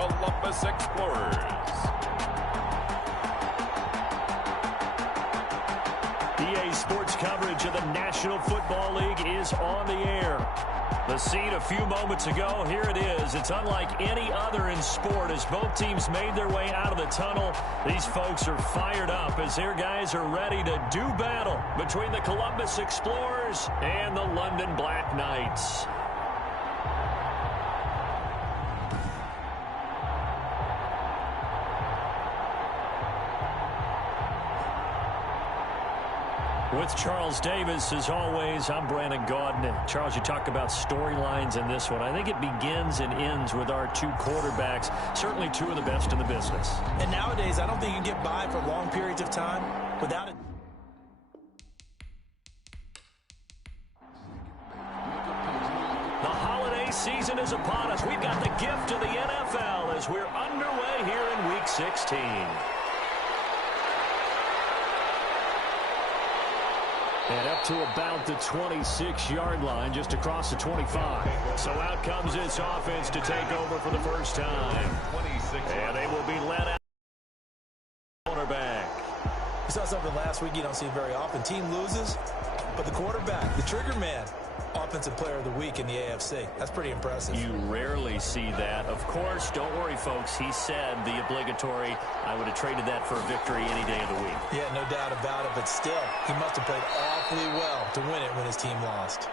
Columbus Explorers. EA Sports coverage of the National Football League is on the air. The scene a few moments ago, here it is. It's unlike any other in sport as both teams made their way out of the tunnel. These folks are fired up as their guys are ready to do battle between the Columbus Explorers and the London Black Knights. With Charles Davis, as always, I'm Brandon Gaudin. Charles, you talk about storylines in this one. I think it begins and ends with our two quarterbacks, certainly two of the best in the business. And nowadays, I don't think you can get by for long periods of time without it. The holiday season is upon us. We've got the gift of the NFL as we're underway here in Week 16. And up to about the 26-yard line, just across the 25. So out comes this offense to take over for the first time. And they will be led out. Quarterback. We saw something last week you don't see very often. Team loses, but the quarterback, the trigger man, Offensive Player of the Week in the AFC. That's pretty impressive. You rarely see that. Of course, don't worry, folks. He said the obligatory, I would have traded that for a victory any day of the week. Yeah, no doubt about it, but still, he must have played awfully well to win it when his team lost.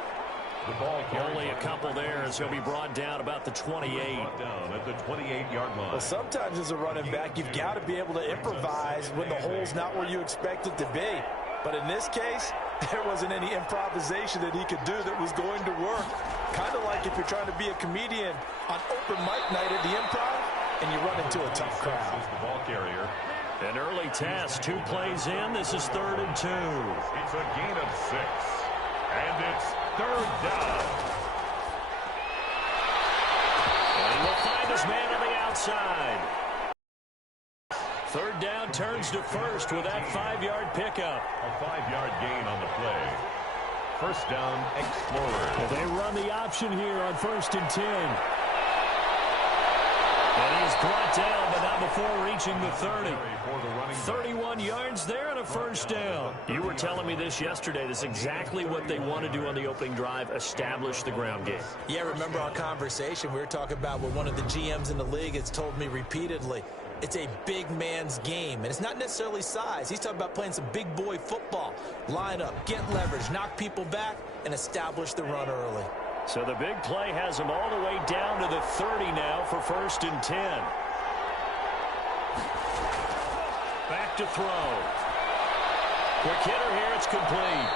The ball only a couple there as he'll be brought down about the 28. Down at the 28-yard line. Well, sometimes as a running back, you've got to be able to improvise when the hole's not where you expect it to be. But in this case, there wasn't any improvisation that he could do that was going to work. Kind of like if you're trying to be a comedian on open mic night at the Improv and you run into a tough crowd. The ball carrier. An early test, 2 plays in. This is 3rd and 2. It's a gain of 6. And it's 3rd down. And he will find his man on the outside. 3rd down turns to first with that 5-yard pickup. A 5-yard gain on the play. 1st down, Explorers. Well, they run the option here on 1st and 10. And he is brought down, but not before reaching the 30. 31 yards there and a 1st down. You were telling me this yesterday. This is exactly what they want to do on the opening drive, establish the ground game. Yeah, remember our conversation. We were talking about what one of the GMs in the league has told me repeatedly. It's a big man's game, and it's not necessarily size. He's talking about playing some big boy football. Line up, get leverage, knock people back, and establish the run early. So the big play has him all the way down to the 30 now for 1st and 10. Back to throw. Quick hitter here, it's complete.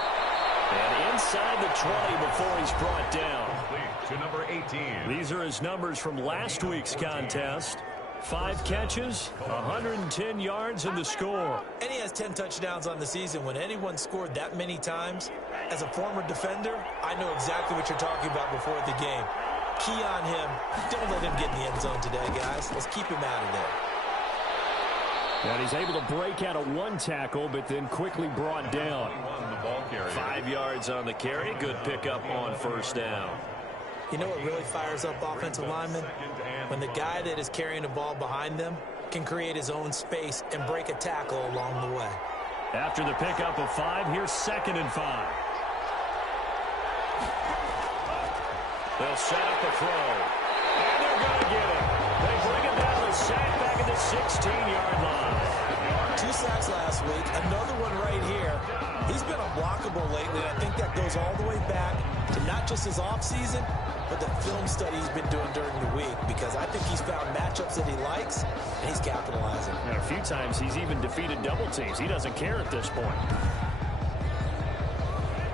And inside the 20 before he's brought down. Complete to number 18. These are his numbers from last week's contest. 5 catches, 110 yards, and the score. And he has 10 touchdowns on the season. When anyone scored that many times, as a former defender, I know exactly what you're talking about before the game. Key on him. Don't let him get in the end zone today, guys. Let's keep him out of there. And he's able to break out of 1 tackle, but then quickly brought down. 5 yards on the carry. Good pickup on 1st down. You know what really fires up offensive linemen? When the guy that is carrying the ball behind them can create his own space and break a tackle along the way. After the pickup of 5, here's 2nd and 5. They'll set up the throw. And they're going to get it. They bring it down to sack back at the 16-yard line. 2 sacks last week. Another one right here. He's been unblockable lately, and I think that goes all the way back to not just his offseason, but the film study he's been doing during the week, because I think he's found matchups that he likes, and he's capitalizing. And a few times he's even defeated double teams. He doesn't care at this point.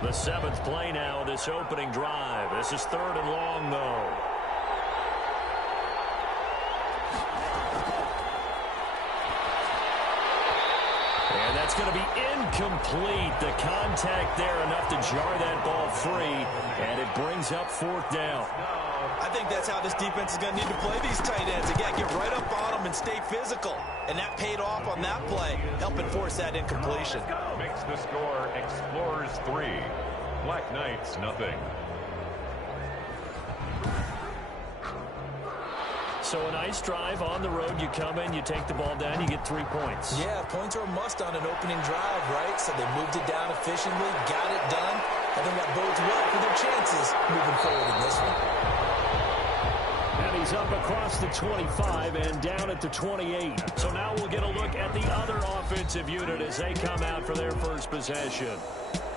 The 7th play now of this opening drive. This is 3rd and long, though. And that's going to be incomplete. The contact there enough to jar that ball free, and it brings up 4th down. I think that's how this defense is going to need to play these tight ends. Again, get right up on them and stay physical. And that paid off on that play, helping force that incompletion. Makes the score Explorers 3, Black Knights nothing. So a nice drive on the road. You come in, you take the ball down, you get 3 points. Yeah, points are a must on an opening drive, right? So they moved it down efficiently, got it done. I think that bodes well for their chances moving forward in this one. And he's up across the 25 and down at the 28. So now we'll get a look at the other offensive unit as they come out for their first possession.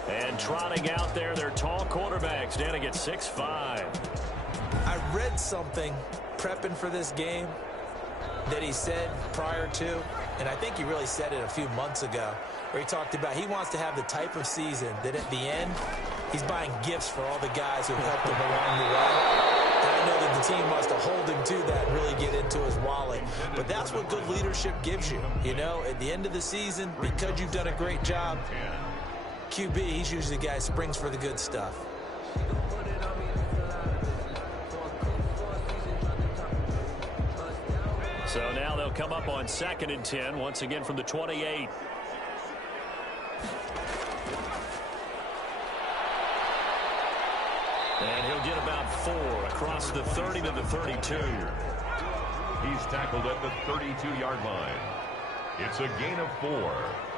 And trotting out there, their tall quarterbacks standing at 6'5". I read something prepping for this game that he said prior to, and I think he really said it a few months ago, where he talked about he wants to have the type of season that at the end, he's buying gifts for all the guys who helped him along the way. And I know that the team wants to hold him to that and really get into his wallet. But that's what good leadership gives you. You know, at the end of the season, because you've done a great job, QB, he's usually the guy who springs for the good stuff. So now they'll come up on 2nd and 10, once again from the 28. And he'll get about 4 across the 30 to the 32. He's tackled at the 32-yard line. It's a gain of 4.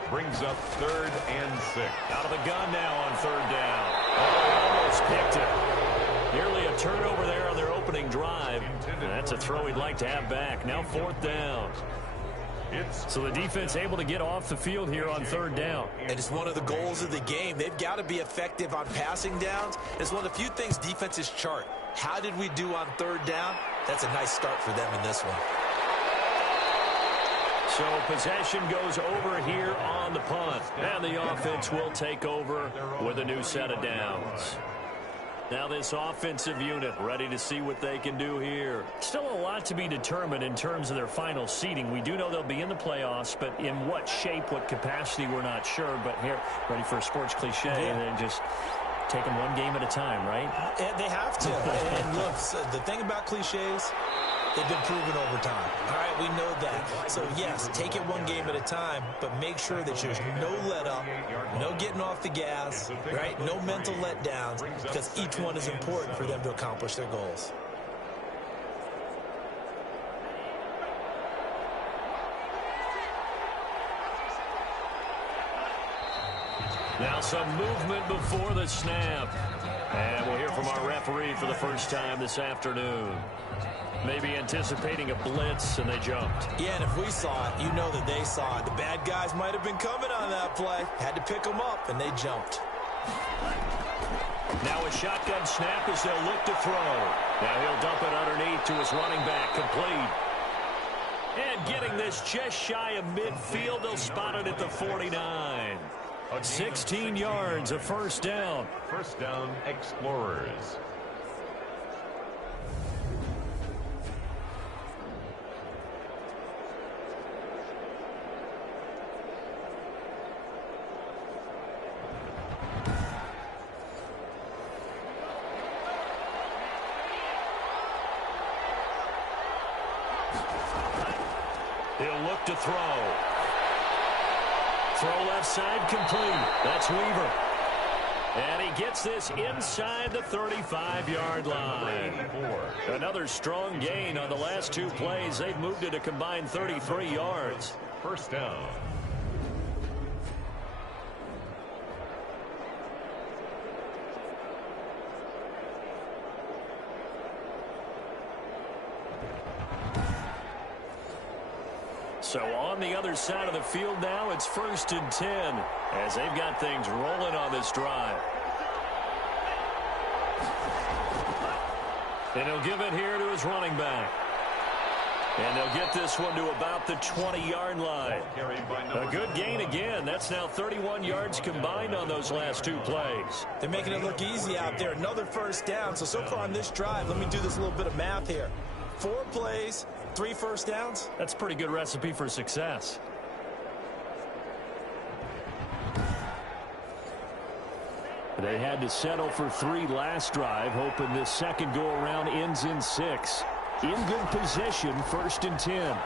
Brings up 3rd and 6. Out of the gun now on 3rd down. Oh, almost picked it. Nearly a turnover there on their opening drive. And that's a throw he'd like to have back. Now 4th down. So the defense able to get off the field here on 3rd down. And it's one of the goals of the game. They've got to be effective on passing downs. It's one of the few things defenses chart. How did we do on 3rd down? That's a nice start for them in this one. So possession goes over here on the punt. And the offense will take over with a new set of downs. Now this offensive unit ready to see what they can do here. Still a lot to be determined in terms of their final seeding. We do know they'll be in the playoffs, but in what shape, what capacity, we're not sure. But here, ready for a sports cliche, and then just take them one game at a time, right? And they have to. And look, the thing about cliches, they've been proven over time. All right, we know that. So, yes, take it one game at a time, but make sure that there's no let up, no getting off the gas, right? No mental letdowns, because each one is important for them to accomplish their goals. Now some movement before the snap. And we'll hear from our referee for the first time this afternoon. Maybe anticipating a blitz, and they jumped. Yeah, and if we saw it, you know that they saw it. The bad guys might have been coming on that play. Had to pick them up, and they jumped. Now a shotgun snap as they'll look to throw. Now he'll dump it underneath to his running back, complete. And getting this just shy of midfield, they'll spot it at the 49. 16 yards, a 1st down. 1st down, Explorers. He'll look to throw. Throw left side, complete. That's Weaver. And he gets this inside the 35-yard line. Another strong gain on the last 2 plays. They've moved it a combined 33 yards. 1st down. So on the other side of the field now, it's 1st and 10 as they've got things rolling on this drive. And he'll give it here to his running back. And they'll get this one to about the 20-yard line. A good gain again. That's now 31 yards combined on those last 2 plays. They're making it look easy out there. Another 1st down. So far on this drive, let me do this little bit of math here. 4 plays, 3 1st downs. That's a pretty good recipe for success. They had to settle for 3 last drive, hoping this second go-around ends in 6. In good position, 1st and 10.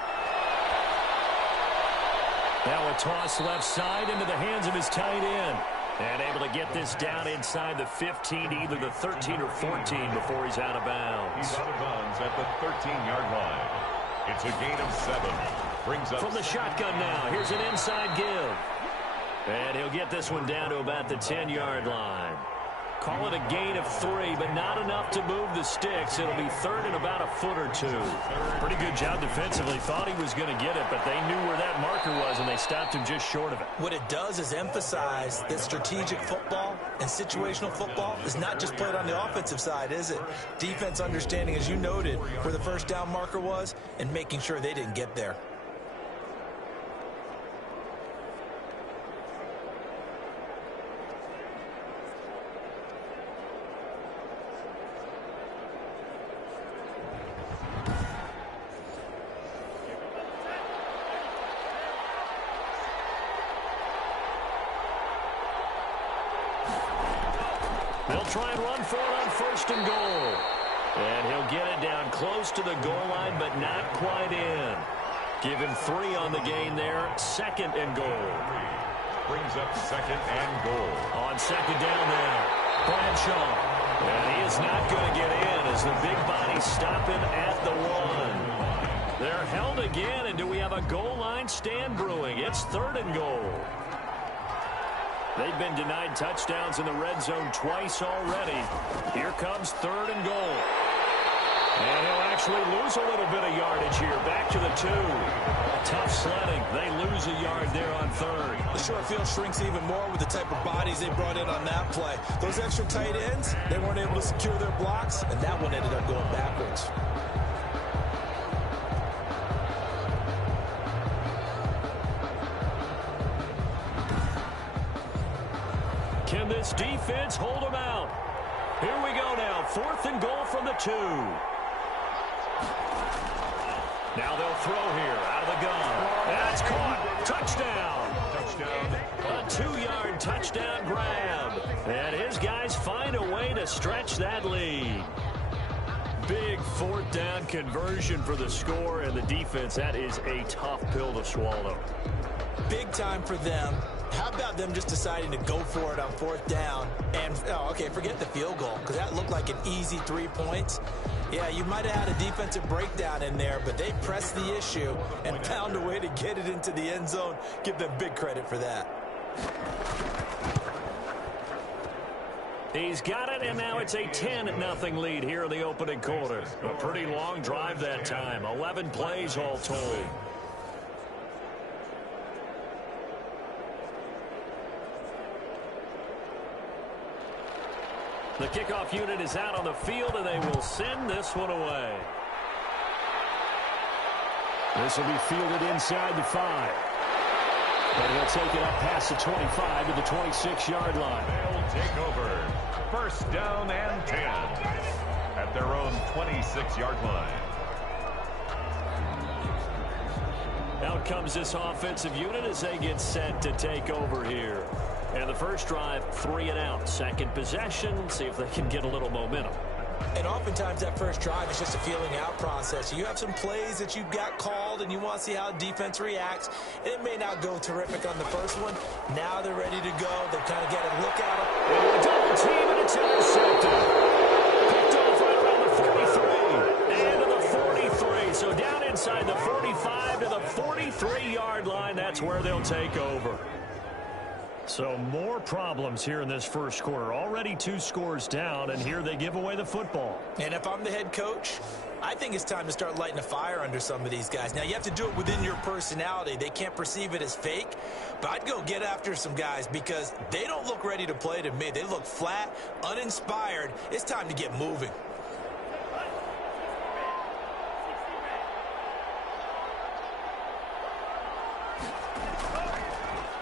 Now a toss left side into the hands of his tight end. And able to get this down inside the 15 to either the 13 or 14 before he's out of bounds. He's out of bounds at the 13-yard line. It's a gain of 7. Brings up from the shotgun now. Here's an inside give. And he'll get this one down to about the 10-yard line. Call it a gain of 3, but not enough to move the sticks. It'll be third and about a foot or 2. Pretty good job defensively. Thought he was going to get it, but they knew where that marker was, and they stopped him just short of it. What it does is emphasize that strategic football and situational football is not just played on the offensive side, is it? Defense understanding, as you noted, where the first down marker was and making sure they didn't get there. They'll try and run for it on first and goal. And he'll get it down close to the goal line, but not quite in. Give him 3 on the gain there. Second and goal. Brings up second and goal. On second down now, Bradshaw. And he is not going to get in as the big body stopping at the 1. They're held again, and do we have a goal line stand brewing? It's third and goal. They've been denied touchdowns in the red zone twice already. Here comes third and goal. And he'll actually lose a little bit of yardage here. Back to the 2. Tough sledding. They lose a yard there on third. The short field shrinks even more with the type of bodies they brought in on that play. Those extra tight ends, they weren't able to secure their blocks, and that one ended up going backwards. Can this defense hold them out? Here we go now. Fourth and goal from the 2. Now they'll throw here out of the gun. That's caught. Touchdown. A 2-yard touchdown grab. And his guys find a way to stretch that lead. Big fourth down conversion for the score, and the defense, that is a tough pill to swallow. Big time for them. How about them just deciding to go for it on fourth down? And, forget the field goal, because that looked like an easy 3 points. Yeah, you might have had a defensive breakdown in there, but they pressed the issue and found a way to get it into the end zone. Give them big credit for that. He's got it, and now it's a 10-0 lead here in the opening quarter. A pretty long drive that time. 11 plays all told. The kickoff unit is out on the field, and they will send this one away. This will be fielded inside the 5. But he'll take it up past the 25 to the 26-yard line. They'll take over. First down and 10 at their own 26-yard line. Out comes this offensive unit as they get set to take over here. And the first drive, 3 and out. Second possession, see if they can get a little momentum. And oftentimes that first drive is just a feeling out process. You have some plays that you've got called and you want to see how defense reacts. And it may not go terrific on the first one. Now they're ready to go. They've kind of got a look at it. Double team, and it's intercepted. Picked off right around the 43. And to the 43. So down inside the 45 to the 43-yard line. That's where they'll take over. So more problems here in this first quarter. Already 2 scores down, and here they give away the football. And if I'm the head coach, I think it's time to start lighting a fire under some of these guys. Now, you have to do it within your personality. They can't perceive it as fake, but I'd go get after some guys because they don't look ready to play to me. They look flat, uninspired. It's time to get moving.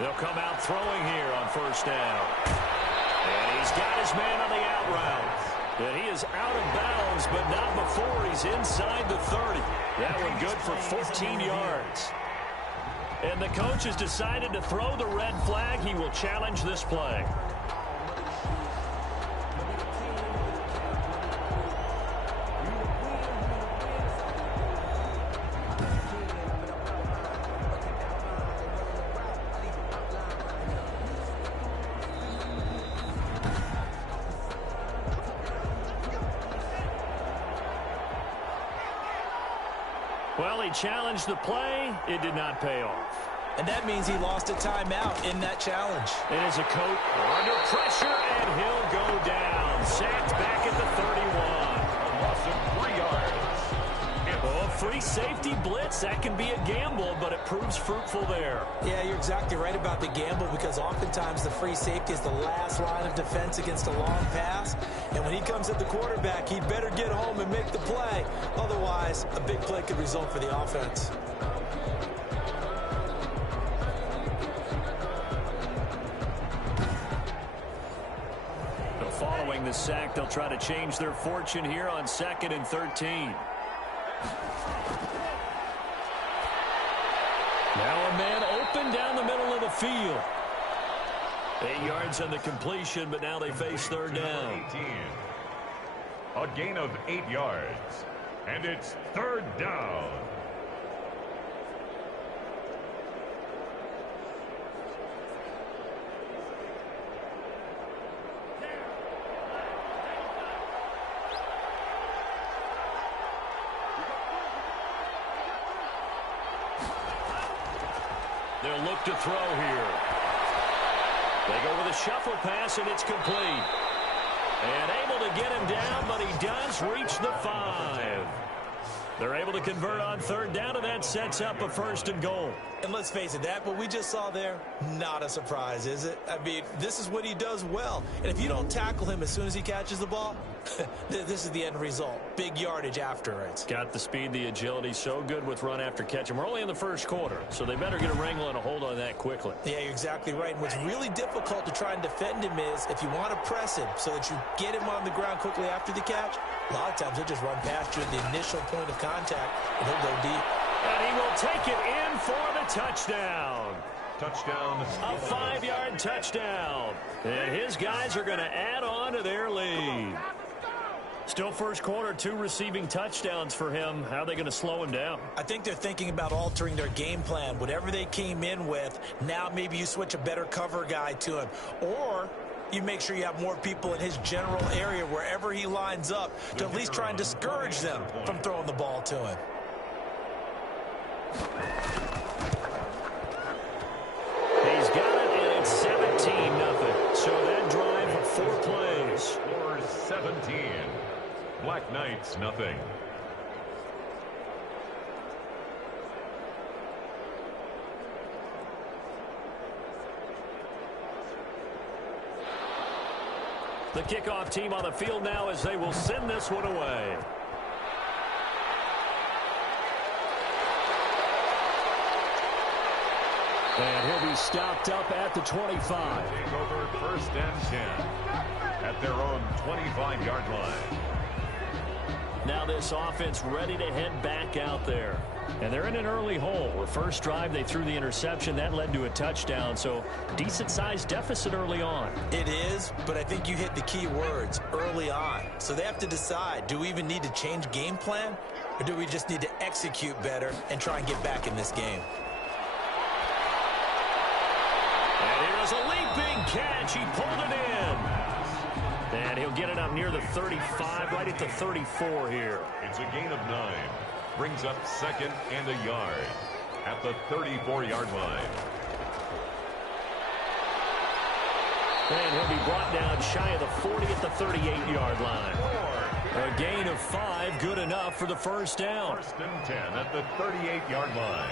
They'll come out throwing here on first down. And he's got his man on the out route. And he is out of bounds, but not before he's inside the 30. That one good for 14 yards. And the coach has decided to throw the red flag. He will challenge this play. Well, he challenged the play. It did not pay off. And that means he lost a timeout in that challenge. It is a coat under pressure, and he'll go down. Sacked back at the 31. A loss of 3 yards. Oh, free safety blitz. That can be a gamble, but it proves fruitful there. Yeah, you're exactly right about the gamble because oftentimes the free safety is the last line of defense against a long pass. And when he comes at the quarterback, he'd better get home and make the play. Otherwise, a big play could result for the offense. Following the sack, they'll try to change their fortune here on 2nd and 13. Now a man open down the middle of the field. 8 yards on the completion, but now they face 3rd down. 18. A gain of 8 yards. And it's 3rd down. They'll look to throw here. They go with a shuffle pass, and it's complete. And able to get him down, but he does reach the 5. They're able to convert on 3rd down, and that sets up a 1st and goal. And let's face it, that what we just saw there, not a surprise, is it? I mean, this is what he does well. And if you don't tackle him as soon as he catches the ball, this is the end result. Big yardage afterwards. Got the speed, the agility, so good with run after catch. And we're only in the 1st quarter, so they better get a wrangle and a hold on that quickly. Yeah, you're exactly right. And what's really difficult to try and defend him is if you want to press him so that you get him on the ground quickly after the catch, a lot of times he'll just run past you at the initial point of contact, and he'll go deep. And he will take it in for the touchdown. Touchdown. A 5-yard touchdown. And his guys are going to add on to their lead. Still 1st quarter, 2 receiving touchdowns for him. How are they going to slow him down? I think they're thinking about altering their game plan. Whatever they came in with, now maybe you switch a better cover guy to him. Or you make sure you have more people in his general area wherever he lines up to at least try and discourage them from throwing the ball to him. He's got it, and it's 17-0. So that drive of 4 plays. Score 17. Black Knights, nothing. The kickoff team on the field now as they will send this one away. And he'll be stopped up at the 25. Take over 1st and 10 at their own 25-yard line. Now this offense ready to head back out there. And they're in an early hole. The first drive, they threw the interception. That led to a touchdown. So decent-sized deficit early on. It is, but I think you hit the key words, early on. So they have to decide, do we even need to change game plan? Or do we just need to execute better and try and get back in this game? And here's a leaping catch. He pulled it in. And he'll get it up near the 35, right at the 34 here. It's a gain of 9. Brings up 2nd and a yard at the 34-yard line. And he'll be brought down shy of the 40 at the 38-yard line. A gain of 5, good enough for the 1st down. 1st and 10 at the 38-yard line.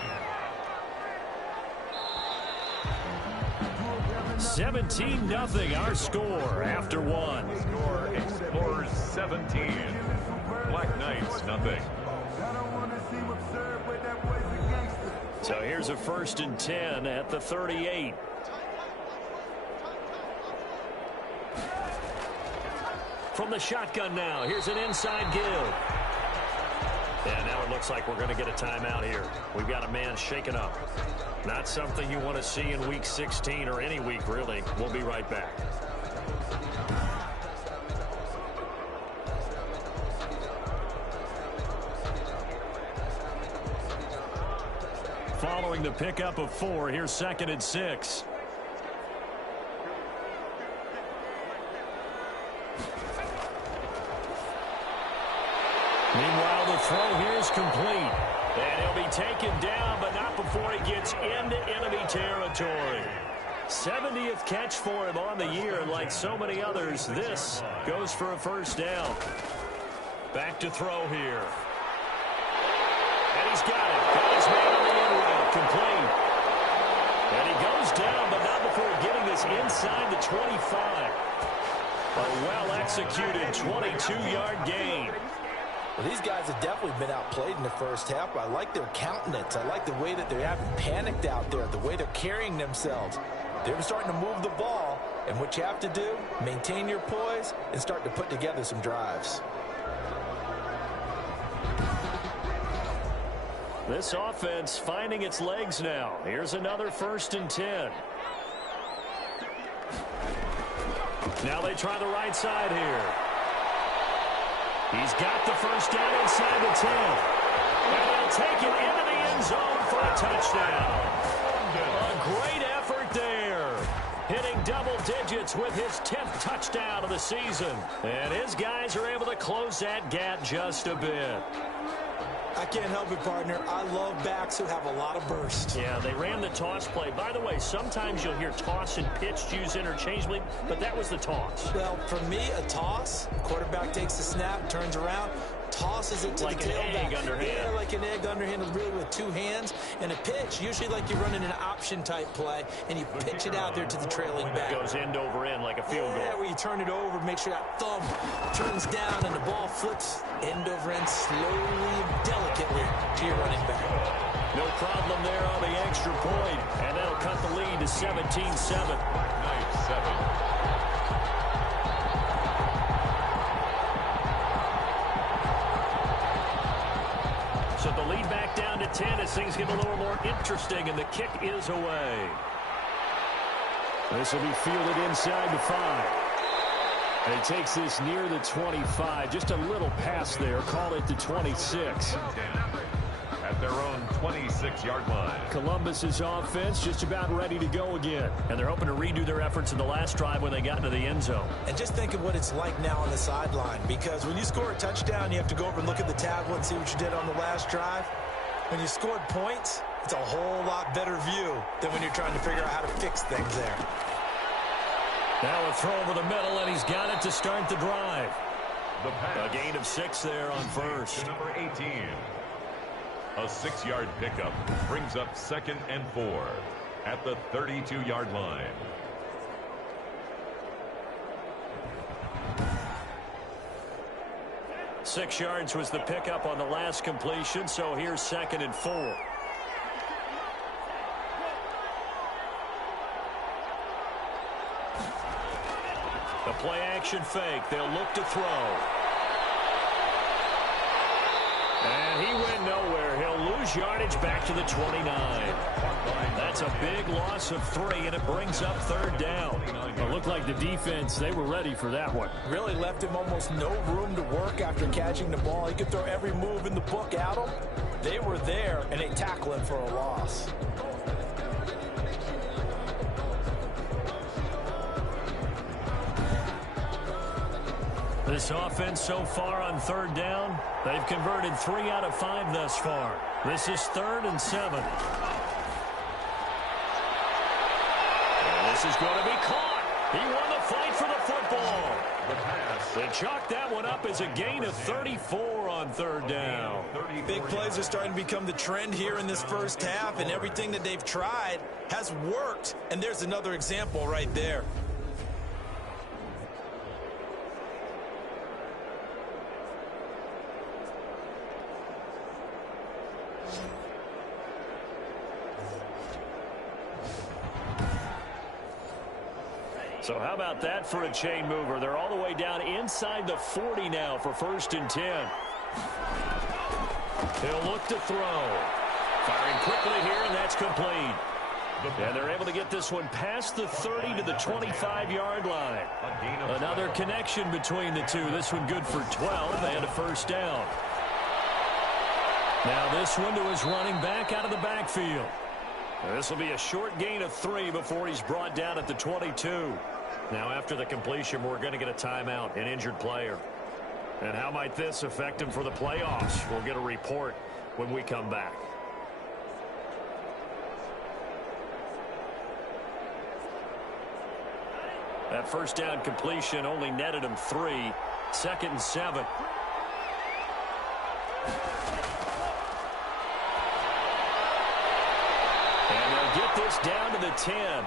17-0 our score after 1. Score Explorers 17. Black Knights nothing. So here's a 1st and 10 at the 38. From the shotgun now, here's an inside give. And now it looks like we're going to get a timeout here. We've got a man shaken up. Not something you want to see in Week 16 or any week, really. We'll be right back. Following the pickup of 4, here's 2nd and 6. Meanwhile, the throw here is complete. And he'll be taken down, but not before he gets into enemy territory. 70th catch for him on the year, and like so many others, this goes for a first down. Back to throw here. And he's got it. Got his man on the end route. Complete. And he goes down, but not before getting this inside the 25. A well-executed 22-yard gain. Well, these guys have definitely been outplayed in the first half, but I like their countenance. I like the way that they haven't panicked out there, the way they're carrying themselves. They're starting to move the ball, and what you have to do, maintain your poise and start to put together some drives. This offense finding its legs now. Here's another 1st and 10. Now they try the right side here. He's got the first down inside the 10. And they'll take it into the end zone for a touchdown. A great effort there. Hitting double digits with his 10th touchdown of the season. And his guys are able to close that gap just a bit. I can't help it, partner. I love backs who have a lot of burst. Yeah, they ran the toss play. By the way, sometimes you'll hear toss and pitch used interchangeably, but that was the toss. Well, for me, a toss, quarterback takes the snap, turns around, tosses it to like the tailback. Like an egg underhand. Yeah, like an egg underhand, really with 2 hands. And a pitch, usually like you're running an option-type play, and you pitch it out there to the trailing back. It goes end over end like a field goal. Yeah, where you turn it over, make sure that thumb turns down, and the ball flips end over end slowly and delicately to your running back. No problem there on the extra point, and that'll cut the lead to 17-7. Nice 7. So the lead back down to 10 as things get a little more interesting, and the kick is away. This will be fielded inside the 5. And he takes this near the 25. Just a little pass there. Call it the 26. At their own 26-yard line. Columbus's offense just about ready to go again. And they're hoping to redo their efforts in the last drive when they got into the end zone. And just think of what it's like now on the sideline, because when you score a touchdown, you have to go over and look at the tablet and see what you did on the last drive. When you scored points, it's a whole lot better view than when you're trying to figure out how to fix things there. Now a throw over the middle, and he's got it to start the drive. The pass. A gain of 6 there on first. To number 18. A 6-yard pickup brings up 2nd and 4 at the 32-yard line. Six yards was the pickup on the last completion, so here's 2nd and 4. The play action fake. They'll look to throw. And he went nowhere. He'll lose yardage back to the 29. That's a big loss of 3, and it brings up 3rd down. It looked like the defense, they were ready for that one. Really left him almost no room to work after catching the ball. He could throw every move in the book at him. They were there, and they tackle him for a loss. This offense so far on 3rd down, they've converted 3 out of 5 thus far. This is 3rd and 7. And this is going to be caught. He won the fight for the football. The pass. They chalk that one up as a gain of 34 on 3rd down. Big plays are starting to become the trend here in this first half, and everything that they've tried has worked. And there's another example right there. So how about that for a chain mover? They're all the way down inside the 40 now for 1st and 10. He'll look to throw. Firing quickly here, and that's complete. And they're able to get this one past the 30 to the 25-yard line. Another connection between the two. This one good for 12 and a 1st down. Now this one to his running back out of the backfield. This will be a short gain of 3 before he's brought down at the 22. Now after the completion, we're going to get a timeout, an injured player. And how might this affect him for the playoffs? We'll get a report when we come back. That first down completion only netted him 3. 2nd and 7. And they'll get this down to the 10.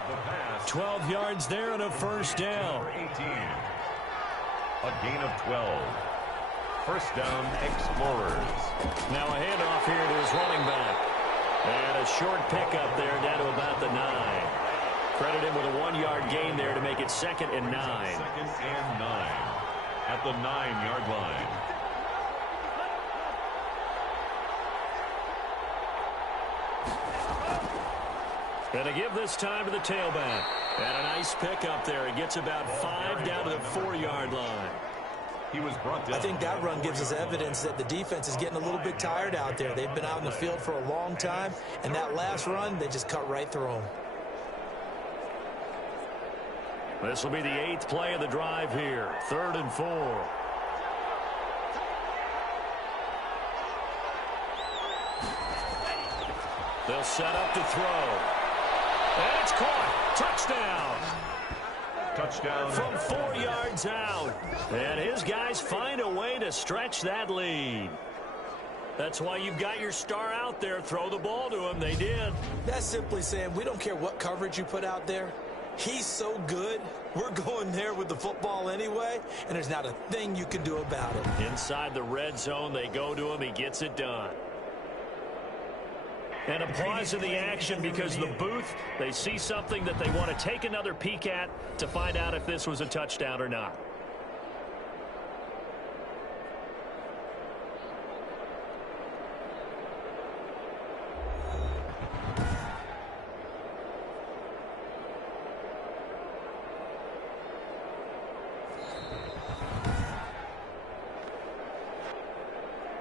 12 yards there and a first down. 18. A gain of 12. First down, Explorers. Now a handoff here to his running back. And a short pickup there down to about the 9. Credit him with a 1-yard gain there to make it 2nd and 9. 2nd and 9 at the 9-yard line. And to give this time to the tailback. And a nice pickup there. He gets about 5 down to the 4-yard line. He was brought down. I think that run gives us evidence that the defense is getting a little bit tired out there. They've been out in the field for a long time, and that last run, they just cut right through them. This will be the 8th play of the drive here. 3rd and 4. They'll set up to throw. And it's caught. Touchdown. Touchdown. From 4 yards out. And his guys find a way to stretch that lead. That's why you've got your star out there. Throw the ball to him. They did. That's simply saying we don't care what coverage you put out there. He's so good, we're going there with the football anyway, and there's not a thing you can do about it. Inside the red zone, they go to him. He gets it done. And a pause in the action because the booth, they see something that they want to take another peek at to find out if this was a touchdown or not.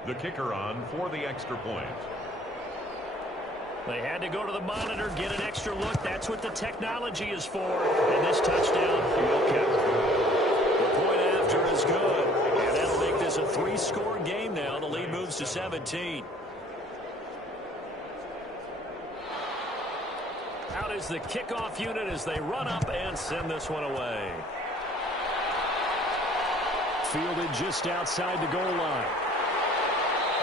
The kicker on for the extra point. They had to go to the monitor, get an extra look. That's what the technology is for. And this touchdown will count. The point after is good. And that'll make this a 3-score game now. The lead moves to 17. Out is the kickoff unit as they run up and send this one away. Fielded just outside the goal line.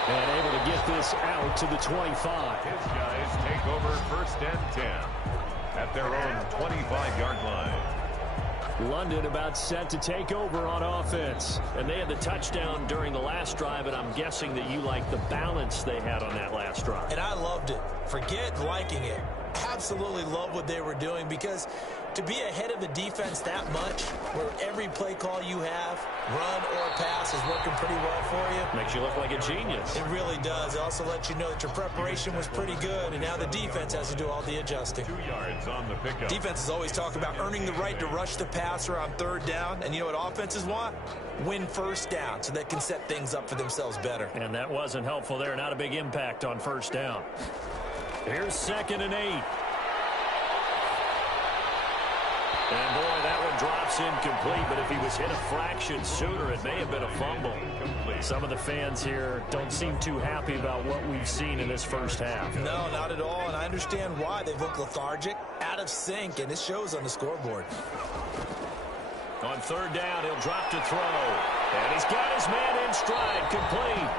And able to get this out to the 25. His guys take over 1st and 10 at their own 25-yard line. London about set to take over on offense. And they had the touchdown during the last drive, and I'm guessing that you like the balance they had on that last drive. And I loved it. Forget liking it. Absolutely love what they were doing, because to be ahead of the defense that much, where every play call you have, run or pass, is working pretty well for you. Makes you look like a genius. It really does. It also lets you know that your preparation was pretty good, and now the defense has to do all the adjusting. 2 yards on the pickup. Defenses always talk about earning the right to rush the passer on 3rd down, and you know what offenses want? Win 1st down, so they can set things up for themselves better. And that wasn't helpful there. Not a big impact on 1st down. Here's 2nd and 8. And, boy, that one drops incomplete, but if he was hit a fraction sooner, it may have been a fumble. Some of the fans here don't seem too happy about what we've seen in this first half. No, not at all, and I understand why. They look lethargic, out of sync, and it shows on the scoreboard. On 3rd down, he'll drop to throw. And he's got his man in stride, complete.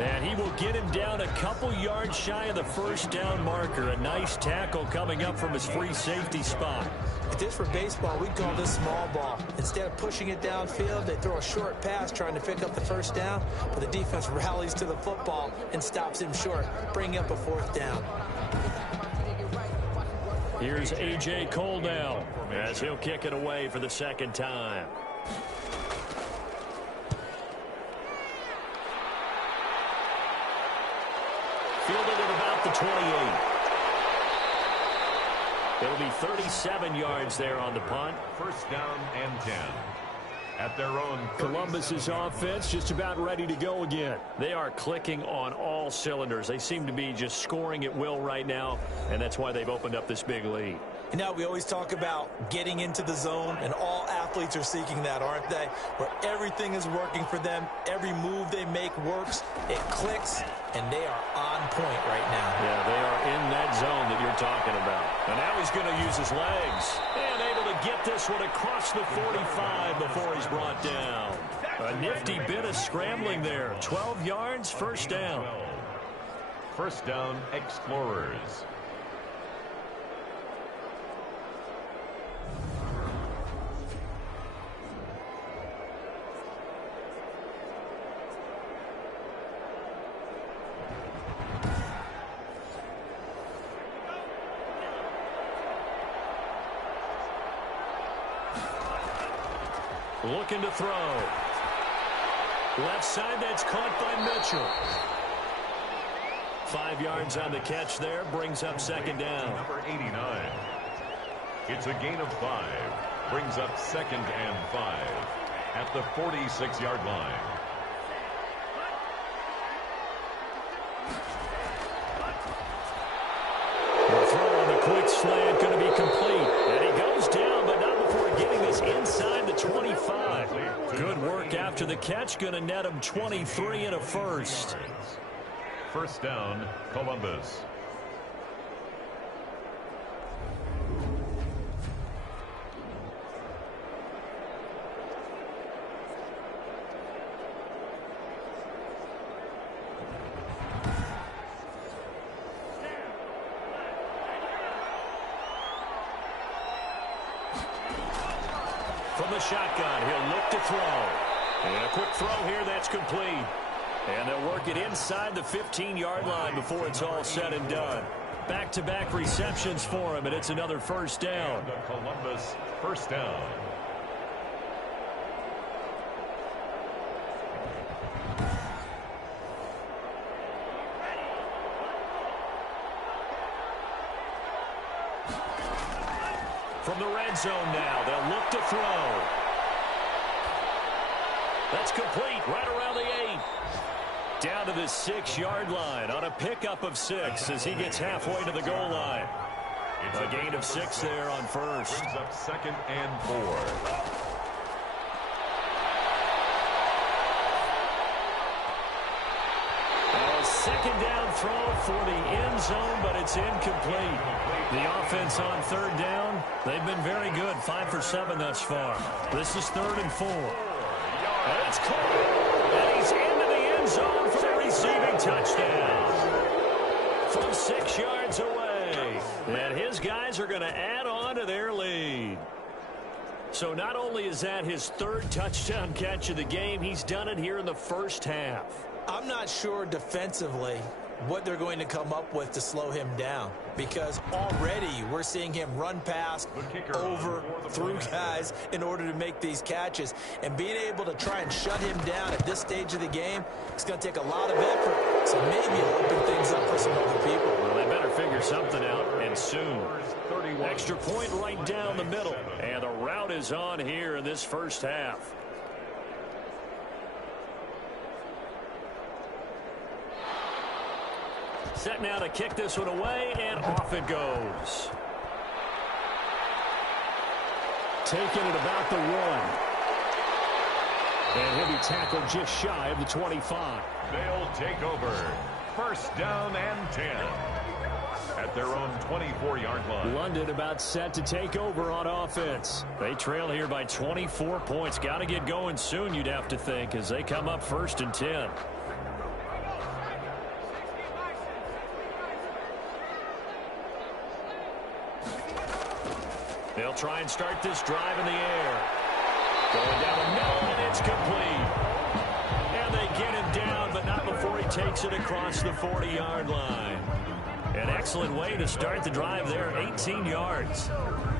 And he will get him down a couple yards shy of the 1st down marker. A nice tackle coming up from his free safety spot. If this were baseball, we'd call this small ball. Instead of pushing it downfield, they throw a short pass trying to pick up the 1st down, but the defense rallies to the football and stops him short, bringing up a 4th down. Here's A.J. Cole now as he'll kick it away for the 2nd time. Fielded at about the 28. It'll be 37 yards there on the punt. 1st down and 10 at their own. Columbus's offense just about ready to go again. They are clicking on all cylinders. They seem to be just scoring at will right now, and that's why they've opened up this big lead. You know, we always talk about getting into the zone, and all athletes are seeking that, aren't they? Where everything is working for them, every move they make works, it clicks, and they are on point right now. Yeah, they are in that zone that you're talking about. And now he's going to use his legs. And able to get this one across the 45 before he's brought down. A nifty bit of scrambling there. 12 yards, first down. First down, Explorers. Looking to throw. Left side, that's caught by Mitchell. 5 yards on the catch there, brings up second down. Number 89. It's a gain of 5. Brings up second and 5 at the 46-yard line. The throw on the quick slant going to be complete. And he goes down, but not before getting this inside the 25. Good work after the catch. Going to net him 23 and a first. First down, Columbus. From the shotgun, he'll look to throw. And a quick throw here, that's complete. And they'll work it inside the 15-yard line before it's all said and done. Back-to-back receptions for him, and it's another first down. The Columbus first down. From the red zone now, they'll look to throw. That's complete right around the 8. Down to the 6-yard line on a pickup of 6 as he gets halfway to the goal line. It's a gain of 6 there on first. Brings up second and 4. A second down throw for the end zone, but it's incomplete. The offense on third down, they've been very good, 5 for 7 thus far. This is 3rd and 4. And it's caught. And he's into the end zone for the receiving touchdown. From 6 yards away. And his guys are going to add on to their lead. So not only is that his 3rd touchdown catch of the game, he's done it here in the first half. I'm not sure defensively what they're going to come up with to slow him down, because already we're seeing him run past, over, through guys in order to make these catches. And being able to try and shut him down at this stage of the game, it's going to take a lot of effort. So maybe it'll open things up for some other people. Well, they better figure something out, and soon. Extra point right down the middle. And the route is on here in this first half. Set now to kick this one away, and off it goes. Taken at about the 1. And he'll be tackled just shy of the 25. They'll take over. First down and 10. At their own 24-yard line. London about set to take over on offense. They trail here by 24 points. Got to get going soon, you'd have to think, as they come up 1st and 10. They'll try and start this drive in the air. Going down the middle, and it's complete. And they get him down, but not before he takes it across the 40-yard line. An excellent way to start the drive there, 18 yards.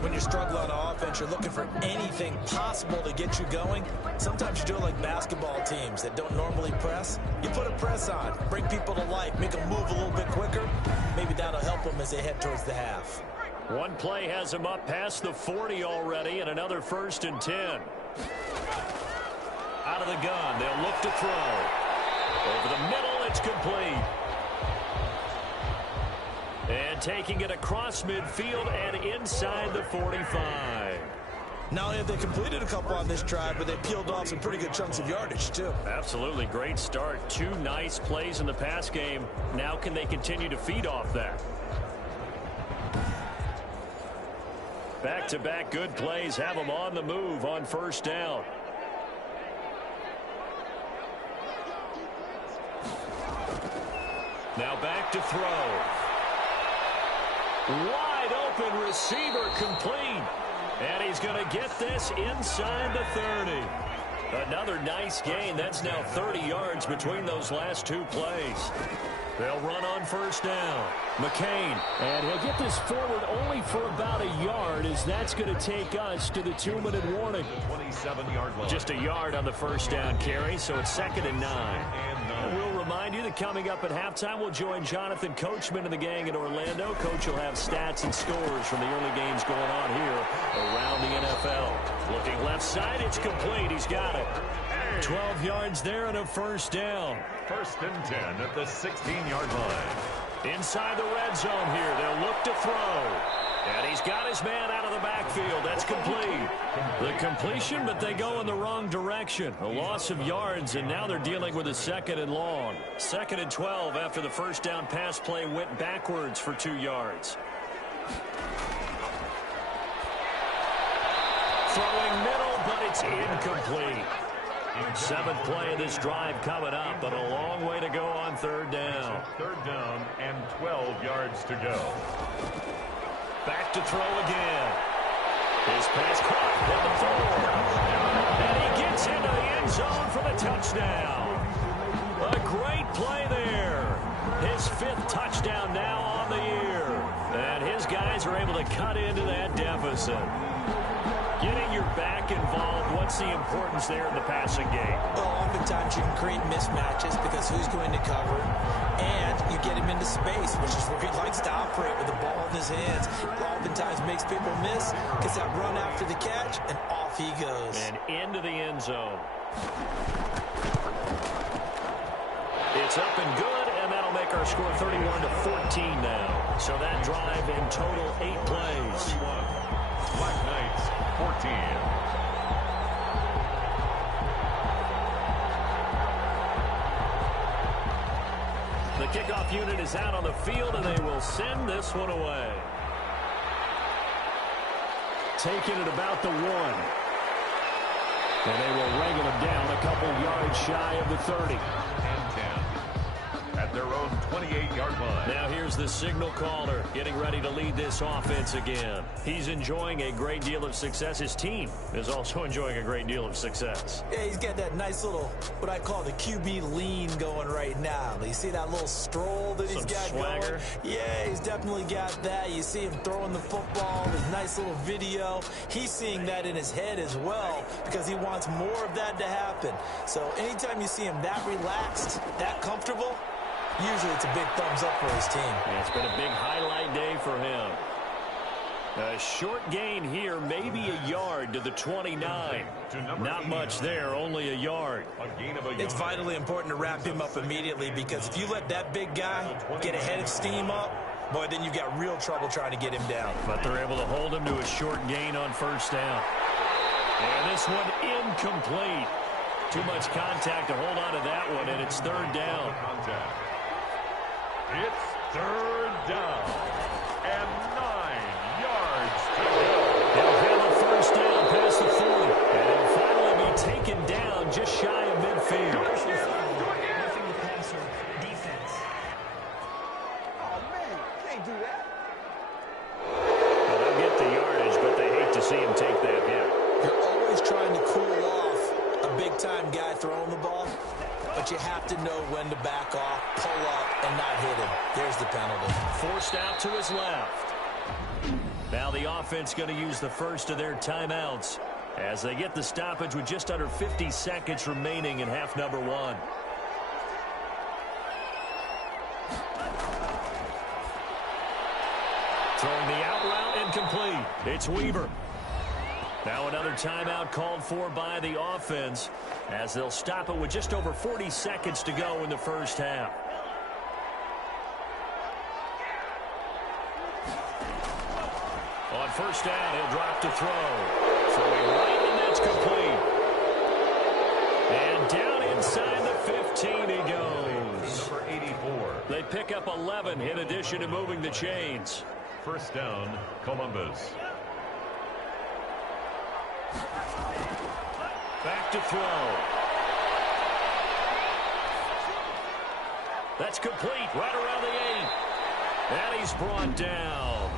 When you're struggling on offense, you're looking for anything possible to get you going. Sometimes you do it like basketball teams that don't normally press. You put a press on, bring people to life, make them move a little bit quicker. Maybe that'll help them as they head towards the half. One play has him up past the 40 already, and another 1st and 10. Out of the gun, they'll look to throw. Over the middle, it's complete. And taking it across midfield and inside the 45. Not only have they completed a couple on this drive, but they peeled off some pretty good chunks of yardage, too. Absolutely. Great start. 2 nice plays in the pass game. Now can they continue to feed off that? Back-to-back good plays have them on the move on first down. Now back to throw. Wide open receiver complete. And he's going to get this inside the 30. Another nice gain. That's now 30 yards between those last 2 plays. They'll run on first down. McCain. And he'll get this forward only for about a yard, as that's going to take us to the 2-minute warning. 27-yard line. Just a yard on the first down carry, so it's 2nd and 9. And we'll remind you that coming up at halftime, we'll join Jonathan Coachman and the gang in Orlando. Coach will have stats and scores from the early games going on here around the NFL. Looking left side, it's complete. He's got it. 12 yards there and a first down. 1st and 10 at the 16-yard line. Inside the red zone here. They'll look to throw. And he's got his man out of the backfield. That's complete. The completion, but they go in the wrong direction. A loss of yards, and now they're dealing with a 2nd and long. 2nd and 12 after the first down pass play went backwards for 2 yards. Throwing middle, but it's incomplete. 7th play of this drive coming up, but a long way to go on 3rd down. 3rd down and 12 yards to go. Back to throw again. His pass caught at the 4. And he gets into the end zone for the touchdown. A great play there. His 5th touchdown now on the year. And his guys are able to cut into that deficit. Getting your back involved, what's the importance there in the passing game? Well, oftentimes you can create mismatches because who's going to cover, and you get him into space, which is where he likes to operate with the ball in his hands. Oftentimes makes people miss, gets that run after the catch, and off he goes. And into the end zone. It's up and good, and that'll make our score 31-14 now. So that drive in total 8 plays. Black Knights 14. The kickoff unit is out on the field, and they will send this one away. Taking it about the 1. And they will wrangle him down a couple yards shy of the 30. And 10 at their own 28-yard line. Now here's the signal caller getting ready to lead this offense again. He's enjoying a great deal of success. His team is also enjoying a great deal of success. Yeah, he's got that nice little, what I call the QB lean going right now. You see that little stroll that he's got swagger going? Yeah, he's definitely got that. You see him throwing the football, his nice little video. He's seeing that in his head as well because he wants more of that to happen. So anytime you see him that relaxed, that comfortable, usually it's a big thumbs up for his team. Yeah, it's been a big highlight day for him. A short gain here, maybe a yard to the 29. Not much there, only a yard. It's vitally important to wrap him up immediately because if you let that big guy get a head of steam up, boy, then you've got real trouble trying to get him down. But they're able to hold him to a short gain on first down. And this one incomplete. Too much contact to hold on to that one, and it's 3rd down. It's 3rd down and 9 yards to go. They'll have a first down past the 40. And it'll finally be taken down just shy of midfield. Roughing the passer, defense. Oh, man, can't do that. Well, they'll get the yardage, but they hate to see him take that hit. You're always trying to cool off a big-time guy throwing the ball, but you have to know when to back off, pull up, and not hit him. There's the penalty. Forced out to his left. Now the offense going to use the first of their timeouts as they get the stoppage with just under 50 seconds remaining in half number 1. Throwing the out route incomplete. It's Weaver. Now another timeout called for by the offense as they'll stop it with just over 40 seconds to go in the first half. On first down, he'll drop to throw. Throwing right, and that's complete. And down inside the 15 he goes. Number 84. They pick up 11 in addition to moving the chains. First down, Columbus. Back to throw. That's complete right around the 8. And he's brought down.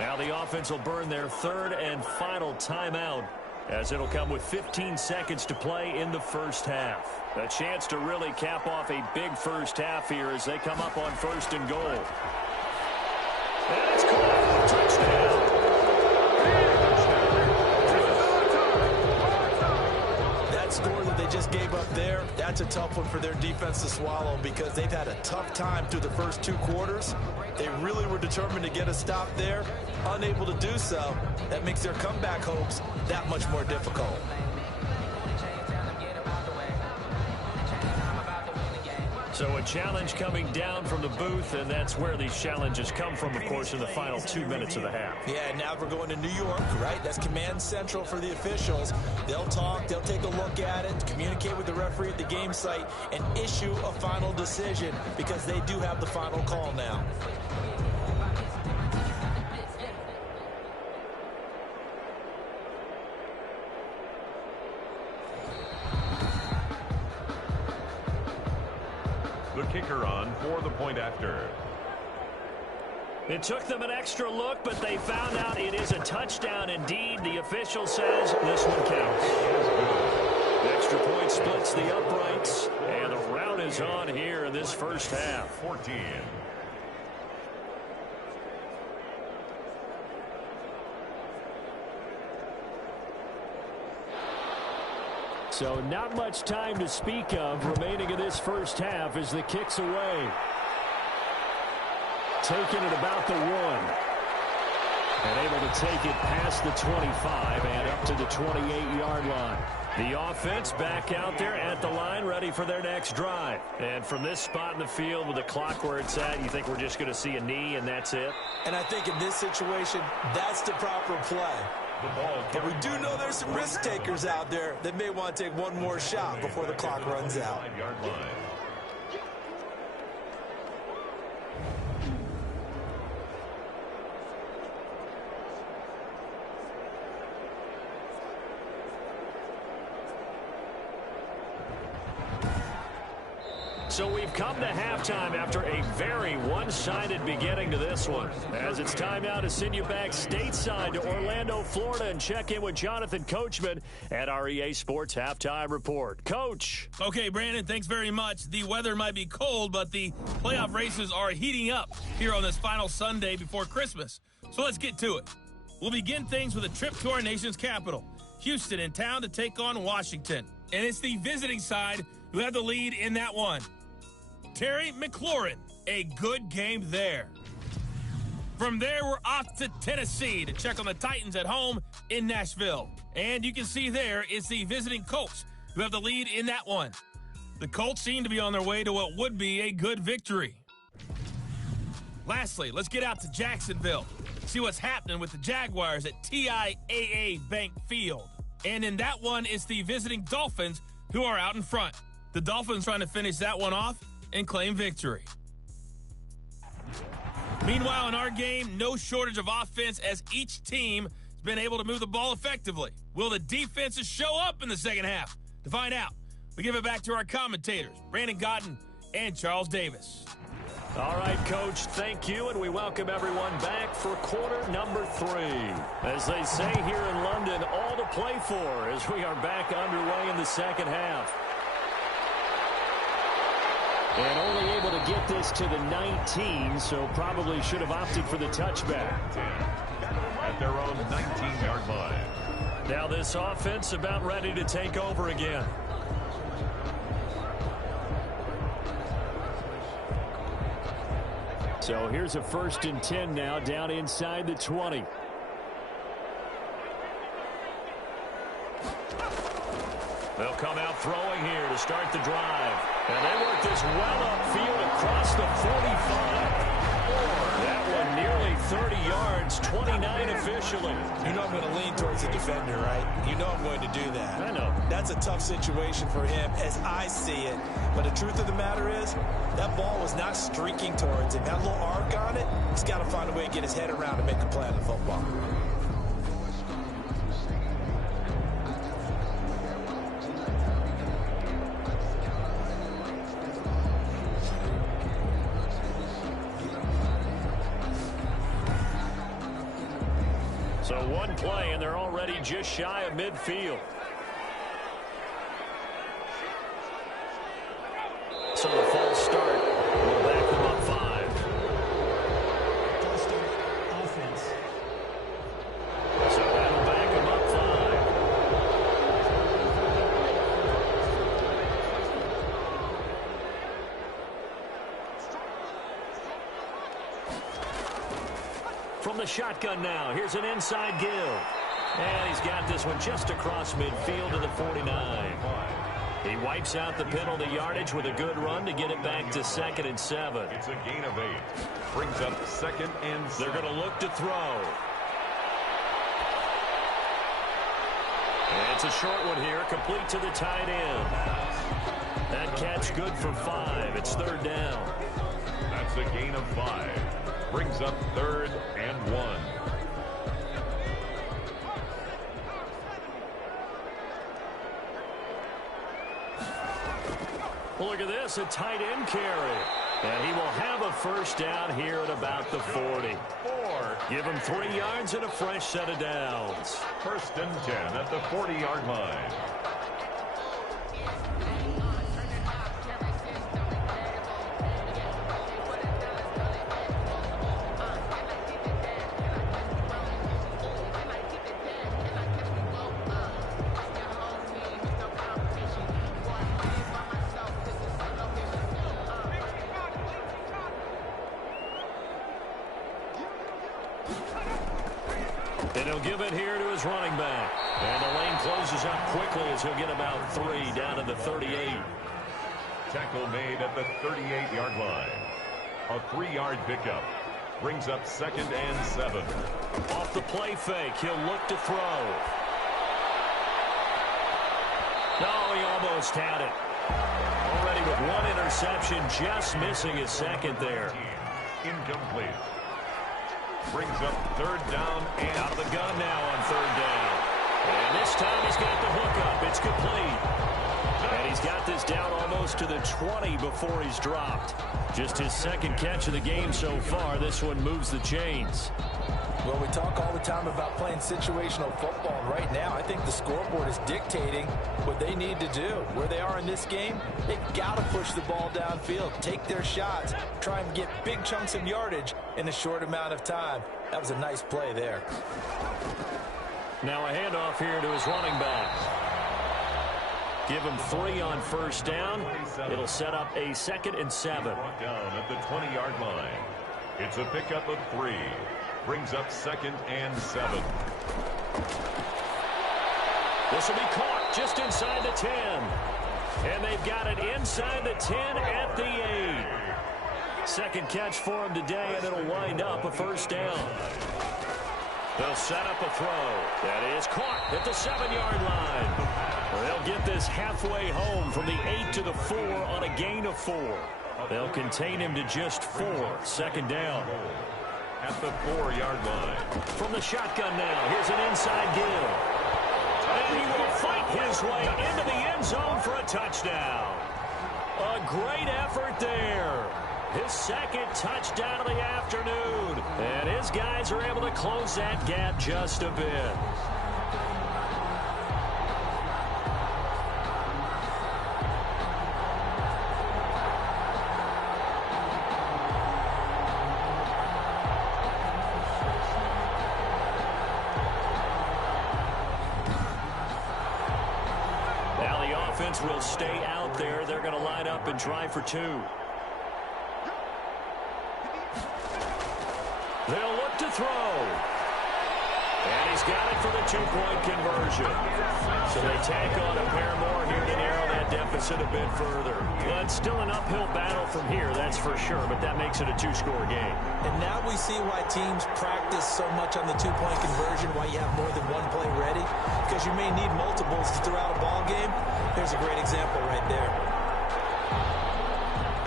Now the offense will burn their third and final timeout, as it'll come with 15 seconds to play in the first half. A chance to really cap off a big first half here as they come up on first and goal. And it's caught. Touchdown. That score that they just gave up there, that's a tough one for their defense to swallow because they've had a tough time through the first 2 quarters. They really were determined to get a stop there, unable to do so. That makes their comeback hopes that much more difficult. So a challenge coming down from the booth, and that's where these challenges come from, of course, in the final 2 minutes of the half. Yeah, now we're going to New York, right? That's command central for the officials. They'll talk, they'll take a look at it, communicate with the referee at the game site, and issue a final decision because they do have the final call now. The kicker on for the point after. It took them an extra look, but they found out it is a touchdown indeed. The official says this one counts. The extra point splits the uprights, and the rout is on here in this first half. 14. So not much time to speak of remaining in this first half as the kick's away. Taking it about the 1. And able to take it past the 25 and up to the 28-yard line. The offense back out there at the line, ready for their next drive. And from this spot in the field with the clock where it's at, you think we're just going to see a knee and that's it? And I think in this situation, that's the proper play. But we do know there's some risk takers out there that may want to take one more shot before the clock runs out. So we've come to halftime after a very one-sided beginning to this one. As it's time now to send you back stateside to Orlando, Florida, and check in with Jonathan Coachman at our EA Sports Halftime Report. Coach. Okay, Brandon, thanks very much. The weather might be cold, but the playoff races are heating up here on this final Sunday before Christmas. So let's get to it. We'll begin things with a trip to our nation's capital, Houston, in town to take on Washington. And it's the visiting side who have the lead in that one. Terry McLaurin, a good game there. From there, we're off to Tennessee to check on the Titans at home in Nashville. And you can see there is the visiting Colts who have the lead in that one. The Colts seem to be on their way to what would be a good victory. Lastly, let's get out to Jacksonville, see what's happening with the Jaguars at TIAA Bank Field. And in that one, it's the visiting Dolphins who are out in front. The Dolphins trying to finish that one off and claim victory. Meanwhile, in our game, no shortage of offense as each team has been able to move the ball effectively. Will the defenses show up in the second half? To find out, we give it back to our commentators, Brandon Godden and Charles Davis. All right, Coach, thank you, and we welcome everyone back for quarter number 3. As they say here in London, all to play for as we are back underway in the second half. And only able to get this to the 19, so probably should have opted for the touchback. At their own 19-yard line. Now this offense about ready to take over again. So here's a 1st and 10 now down inside the 20. They'll come out throwing here to start the drive. And they work this well upfield across the 45. That one nearly 30 yards, 29 officially. You know I'm going to lean towards the defender, right? You know I'm going to do that. I know. That's a tough situation for him as I see it. But the truth of the matter is, that ball was not streaking towards him. That little arc on it, he's got to find a way to get his head around and make a play on the football. So one play, and they're already just shy of midfield. So the false start will back them up 5. False start, offense. So that'll back them up 5. From the shotgun now, here's an inside give. And he's got this one just across midfield to the 49. He wipes out the penalty yardage with a good run to get it back to 2nd and 7. It's a gain of 8. Brings up 2nd and 7. They're going to look to throw. And it's a short one here, complete to the tight end. That catch good for 5. It's 3rd down. That's a gain of 5. Brings up 3rd and 1. Look at this, a tight end carry. And he will have a first down here at about the 40. 4. Give him 3 yards and a fresh set of downs. 1st and 10 at the 40-yard line. And he'll give it here to his running back. And the lane closes up quickly as he'll get about 3 down to the 38. Tackle made at the 38-yard line. A 3-yard pickup. Brings up 2nd and 7. Off the play fake, he'll look to throw. No, he almost had it. Already with 1 interception, just missing his 2nd there. Incomplete. Brings up 3rd down and out of the gun now on 3rd down. And this time he's got the hook up. It's complete. And he's got this down almost to the 20 before he's dropped. Just his 2nd catch of the game so far. This one moves the chains. Well, we talk all the time about playing situational football. And right now, I think the scoreboard is dictating what they need to do. Where they are in this game, they've got to push the ball downfield, take their shots, try and get big chunks of yardage in a short amount of time. That was a nice play there. Now a handoff here to his running back. Give him 3 on 1st down. It'll set up a 2nd and 7. brought down at the 20-yard line. It's a pickup of 3. Brings up 2nd and 7. This will be caught just inside the 10. And they've got it inside the 10 at the 8. 2nd catch for him today, and it'll wind up a 1st down. They'll set up a throw. That is caught at the 7-yard line. They'll get this halfway home from the 8 to the 4 on a gain of 4. They'll contain him to just 4. 2nd down. At the 4-yard line. From the shotgun now, here's an inside give. And he will fight his way into the end zone for a touchdown. A great effort there. His 2nd touchdown of the afternoon. And his guys are able to close that gap just a bit. Will stay out there. They're going to line up and try for 2. They'll look to throw. And he's got it for the 2-point conversion. So they tack on a pair more here to narrow that that deficit a bit further. But still an uphill battle from here, that's for sure, but that makes it a two-score game. And now we see why teams practice so much on the two-point conversion, why you have more than one play ready, because you may need multiples throughout a ball game. Here's a great example right there.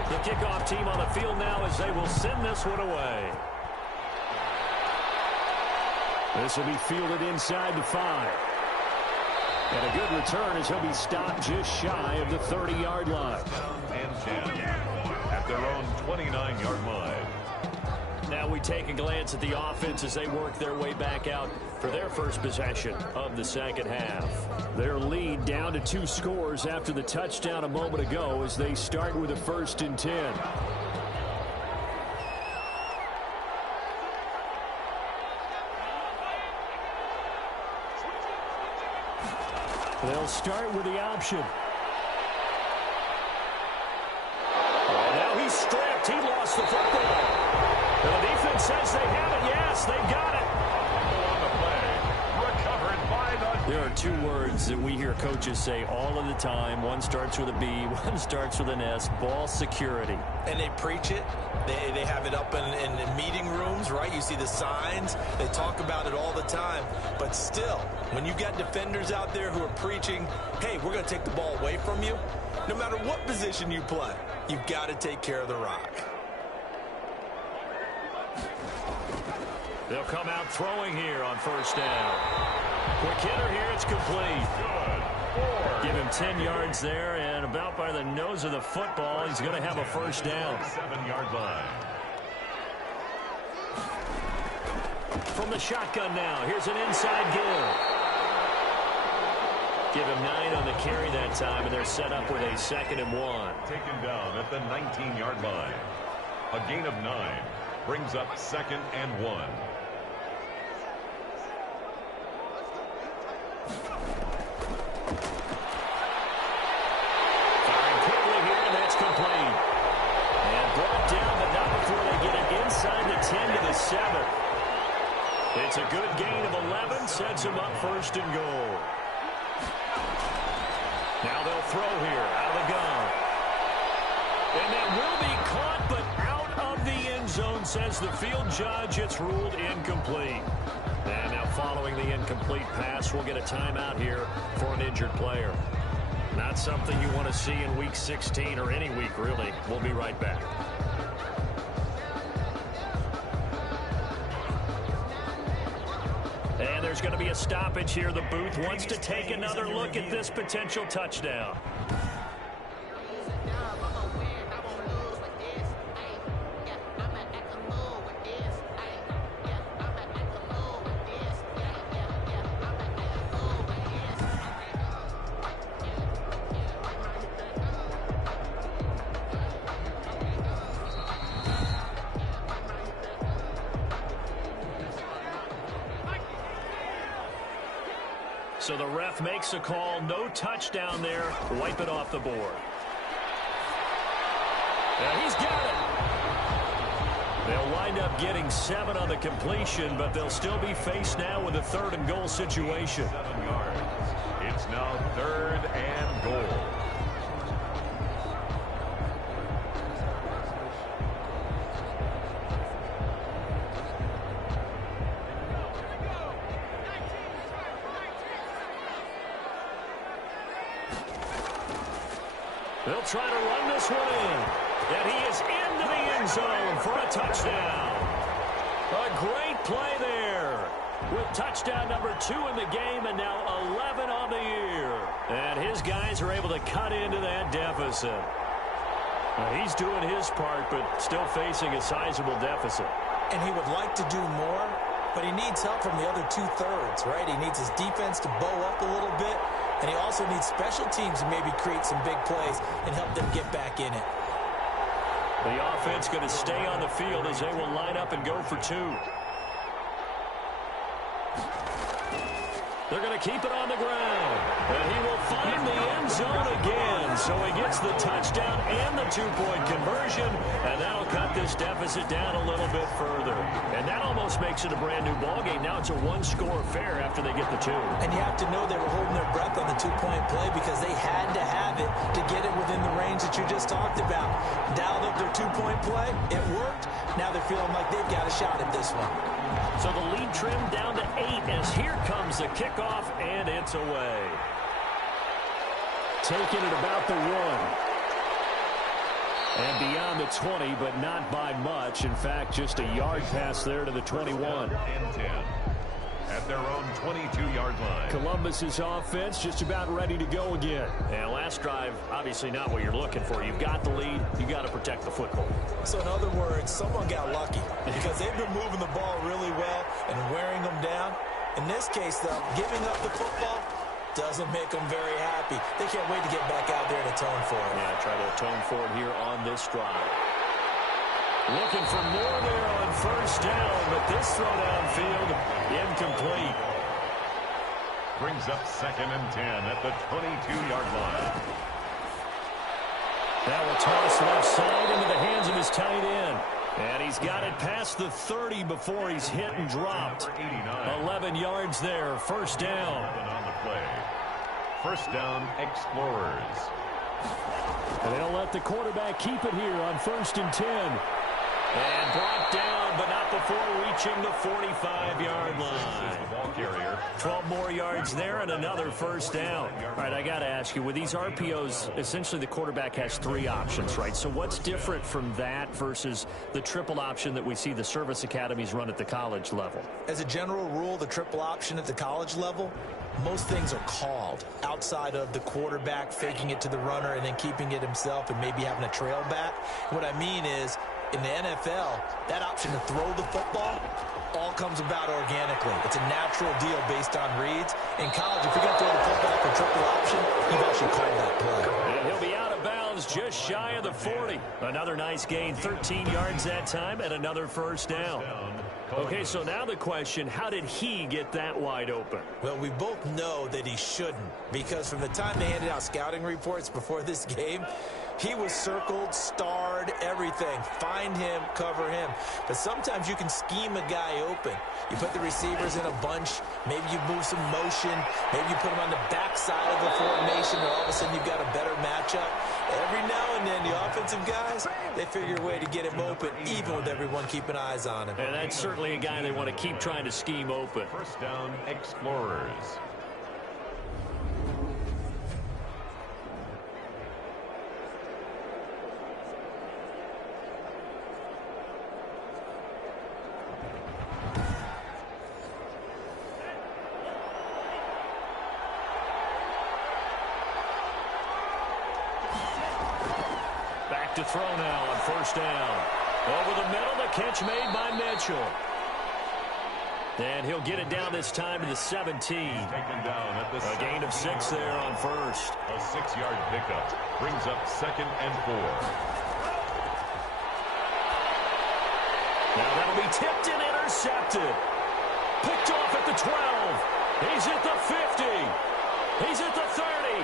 The kickoff team on the field now as they will send this one away. This will be fielded inside the 5. And a good return as he'll be stopped just shy of the 30-yard line. And 10 at their own 29-yard line. Now we take a glance at the offense as they work their way back out for their first possession of the second half. Their lead down to 2 scores after the touchdown a moment ago as they start with a 1st and 10. They'll start with the option. And now he's stripped. He lost the football. And the defense says they have it. Yes, they got it. On the play. Recovered by the... There are 2 words that we hear coaches say all of the time. One starts with a B, one starts with an S. Ball security. And they preach it. They have it up in meeting rooms, right? You see the signs. They talk about it all the time. But still, when you got defenders out there who are preaching, hey, we're going to take the ball away from you, no matter what position you play, you've got to take care of the rock. They'll come out throwing here on 1st down. Quick hitter here. It's complete. Good. 4. Give him 10 yards there, and about by the nose of the football, he's going to have a 1st down. 7-yard line. From the shotgun now, here's an inside give. Give him 9 on the carry that time, and they're set up with a 2nd and 1. Taken down at the 19-yard line. A gain of 9 brings up 2nd and 1. Firing quickly here, and that's complete. And brought down, but not before they get it inside the 10 to the 7. It's a good gain of 11, sets him up 1st and goal. Now they'll throw here, out of the gun. And that will be caught, but out of the end zone, says the field judge. It's ruled incomplete. And now following the incomplete pass, we'll get a timeout here for an injured player. Not something you want to see in Week 16 or any week, really. We'll be right back. And there's going to be a stoppage here. The booth wants to take another look at this potential touchdown. So the ref makes a call. No touchdown there. Wipe it off the board. And he's got it. They'll wind up getting 7 on the completion, but they'll still be faced now with a 3rd and goal situation. 7 yards. It's now 3rd and goal. They'll try to run this one in. And he is into the end zone for a touchdown. A great play there. With touchdown number 2 in the game and now 11 on the year. And his guys are able to cut into that deficit. He's doing his part, but still facing a sizable deficit. And he would like to do more, but he needs help from the other 2/3, right? He needs his defense to bow up a little bit. And he also needs special teams to maybe create some big plays and help them get back in it. The offense going to stay on the field as they will line up and go for 2. They're going to keep it on the ground. And he will find the end zone again. So he gets the touchdown and the two-point conversion. And that'll cut this deficit down a little bit further. And that almost makes it a brand-new ballgame. Now it's a one-score affair after they get the two. And you have to know they were holding their breath on the two-point play because they had to have it to get it within the range that you just talked about. Dialed up their two-point play. It worked. Now they're feeling like they've got a shot at this one. So the lead trimmed down to 8 as here comes the kickoff, and it's away. Taking it about the 1. And beyond the 20, but not by much. In fact, just a yard pass there to the 21. And 10 at their own 22-yard line. Columbus's offense just about ready to go again. And last drive, obviously not what you're looking for. You've got the lead. You got to protect the football. So in other words, someone got lucky because they've been moving the ball really well and wearing them down. In this case, though, giving up the football doesn't make them very happy. They can't wait to get back out there and atone for it. Yeah, try to atone for it here on this drive. Looking for more there on first down, but this throw downfield incomplete. Brings up 2nd and 10 at the 22-yard line. That will toss left side into the hands of his tight end. And he's got it past the 30 before he's hit and dropped. 11 yards there, first down. On the play. First down, Explorers. And they'll let the quarterback keep it here on 1st and 10. And brought down, but not before reaching the 45-yard line. The ball carrier. 12 more yards there and another first down. All right, I got to ask you, with these RPOs, essentially the quarterback has 3 options, right? So what's different from that versus the triple option that we see the service academies run at the college level? As a general rule, the triple option at the college level, most things are called outside of the quarterback faking it to the runner and then keeping it himself and maybe having a trail back. What I mean is, in the NFL, that option to throw the football all comes about organically. It's a natural deal based on reads. In college, if you're going to throw the football for triple option, you've actually called that play. And he'll be out of bounds just shy of the 40. Another nice gain, 13 yards that time, and another first down. Okay, so now the question, how did he get that wide open? Well, we both know that he shouldn't, because from the time they handed out scouting reports before this game, he was circled, starred, everything. Find him, cover him. But sometimes you can scheme a guy open. You put the receivers in a bunch. Maybe you move some motion. Maybe you put them on the backside of the formation, and all of a sudden you've got a better matchup. Every now and then, the offensive guys, they figure a way to get him open, even with everyone keeping eyes on him. And that's certainly a guy they want to keep trying to scheme open. First down, Explorers. To throw now on first down. Over the middle, the catch made by Mitchell. And he'll get it down this time to the 17. Taken down at the a gain of 6 there on first. A 6-yard pickup brings up 2nd and 4. Now that'll be tipped and intercepted. Picked off at the 12. He's at the 50. He's at the 30.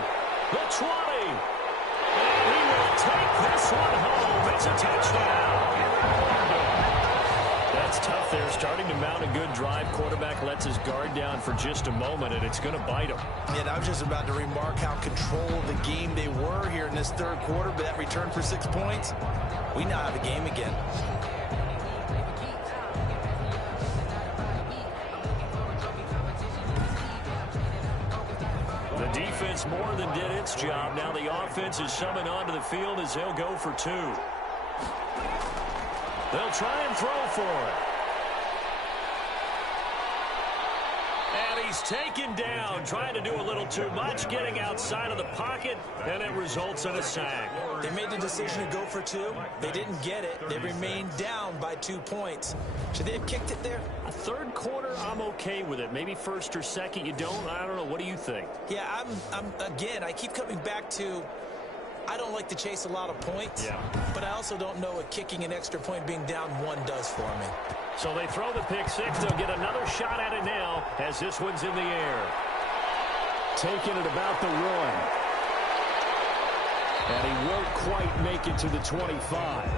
The 20. And he will take this one home. It's a touchdown. That's tough there. Starting to mount a good drive. Quarterback lets his guard down for just a moment, and it's going to bite him. And I was just about to remark how controlled the game they were here in this third quarter, but that return for 6 points, we now have a game again. Defense more than did its job. Now the offense is summoned onto the field as they'll go for 2. They'll try and throw for it. And he's taken down, trying to do a little too much, getting outside of the pocket, and it results in a sack. They made the decision to go for 2. They didn't get it. They remained down by 2 points. Should they have kicked it there? A third quarter, I'm okay with it. Maybe first or second, you don't. I don't know. What do you think? Yeah, again, I keep coming back to, I don't like to chase a lot of points. Yeah. But I also don't know what kicking an extra point being down 1 does for me. So they throw the pick 6. They'll get another shot at it now as this one's in the air. taken at about the 1. And he won't quite make it to the 25.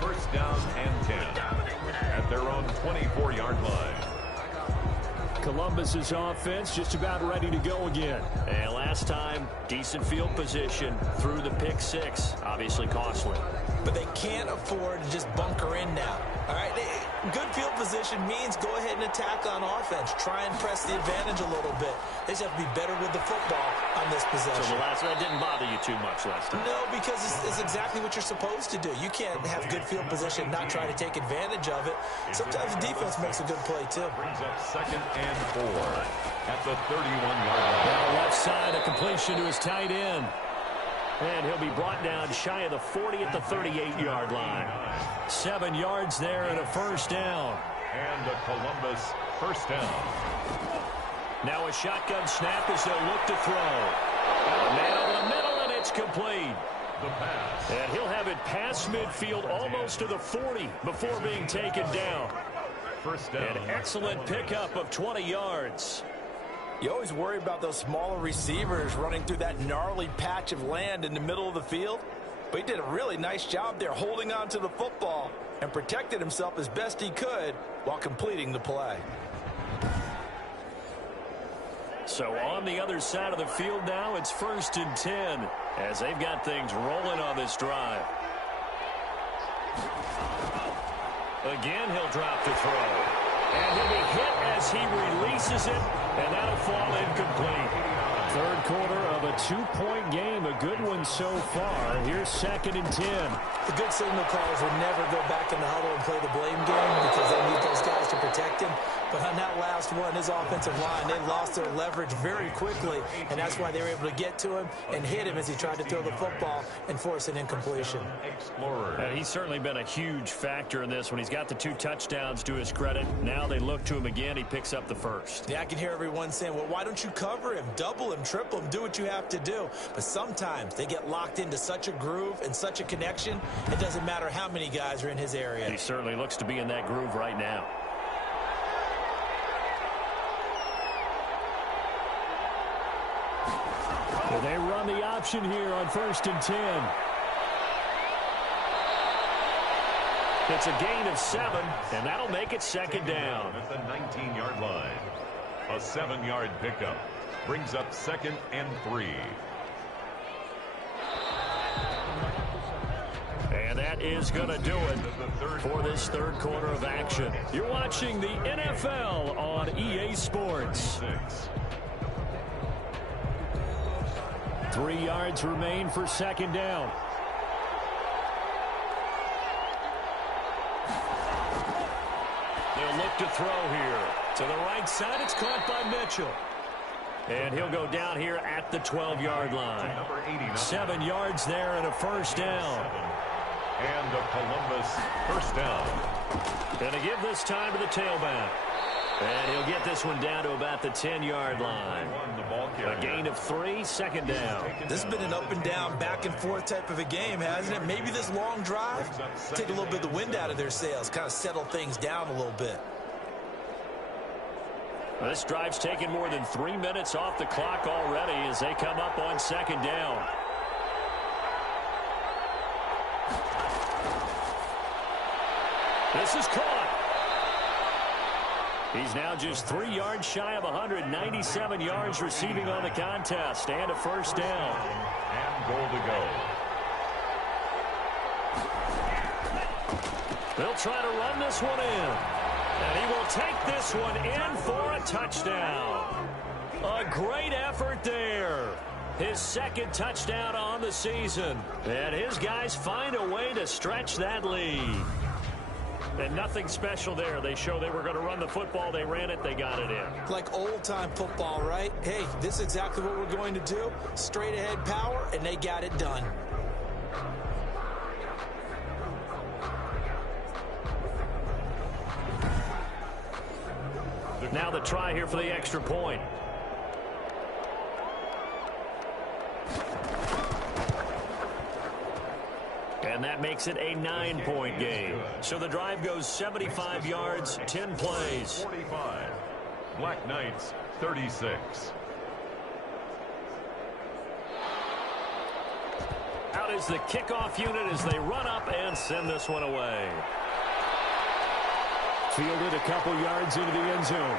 First down and 10 at their own 24-yard line. Columbus's offense just about ready to go again. And last time, decent field position through the pick 6. Obviously costly. But they can't afford to just bunker in now. All right, good field position means go ahead and attack on offense. Try and press the advantage a little bit. They just have to be better with the football on this possession. So that didn't bother you too much last time? No, because it's exactly what you're supposed to do. You can't have good field position and not try to take advantage of it. Sometimes the defense makes a good play, too. Brings up 2nd and 4 at the 31-yard line. Now left side, a completion to his tight end. And he'll be brought down shy of the 40 at the 38-yard line. 7 yards there and a first down. And a Columbus first down. Now a shotgun snap as they'll look to throw. A man over the middle, and it's complete. The pass. And he'll have it past midfield almost to the 40 before being taken down. First down. An excellent pickup of 20 yards. You always worry about those smaller receivers running through that gnarly patch of land in the middle of the field. But he did a really nice job there holding on to the football and protected himself as best he could while completing the play. So on the other side of the field now, it's 1st and 10 as they've got things rolling on this drive. Again, he'll drop the throw. And he'll be hit as he releases it, and that'll fall incomplete. Third quarter of a 2-point game. A good one so far. Here's 2nd and 10. The good signal callers would never go back in the huddle and play the blame game because they need those guys to protect him. But on that last one, his offensive line, they lost their leverage very quickly, and that's why they were able to get to him and hit him as he tried to throw the football and force an incompletion. Explorer. He's certainly been a huge factor in this when he's got the 2 touchdowns to his credit. Now they look to him again. He picks up the first. Yeah, I can hear everyone saying, well, why don't you cover him, double him, triple him, do what you have to do. But sometimes they get locked into such a groove and such a connection, it doesn't matter how many guys are in his area. He certainly looks to be in that groove right now. Well, they run the option here on 1st and 10. It's a gain of 7, and that'll make it 2nd down. At the 19-yard line. A 7-yard pickup. Brings up 2nd and 3. And that is going to do it for this third quarter of action. You're watching the NFL on EA Sports. 3 yards remain for 2nd down. They'll look to throw here. To the right side, it's caught by Mitchell. And he'll go down here at the 12-yard line. 7 yards there and a first down. And a Columbus first down. Going to give this time to the tailback. And he'll get this one down to about the 10-yard line. A gain of 3, 2nd down. This has been an up and down, back and forth type of a game, hasn't it? Maybe this long drive, take a little bit of the wind out of their sails, kind of settle things down a little bit. Well, this drive's taken more than 3 minutes off the clock already as they come up on 2nd down. This is caught. He's now just 3 yards shy of 197 yards receiving on the contest, and a first down. And goal to go. They'll try to run this one in. And he will take this one in for a touchdown. A great effort there. His 2nd touchdown on the season. And his guys find a way to stretch that lead. And nothing special there. They show they were going to run the football. They ran it. They got it in. Like old-time football, right? Hey, this is exactly what we're going to do. Straight-ahead power, and they got it done. Now the try here for the extra point. And that makes it a 9-point game. So the drive goes 75 yards, 10 plays. 45. Black Knights, 36. out as the kickoff unit as they run up and send this one away. Fielded a couple yards into the end zone.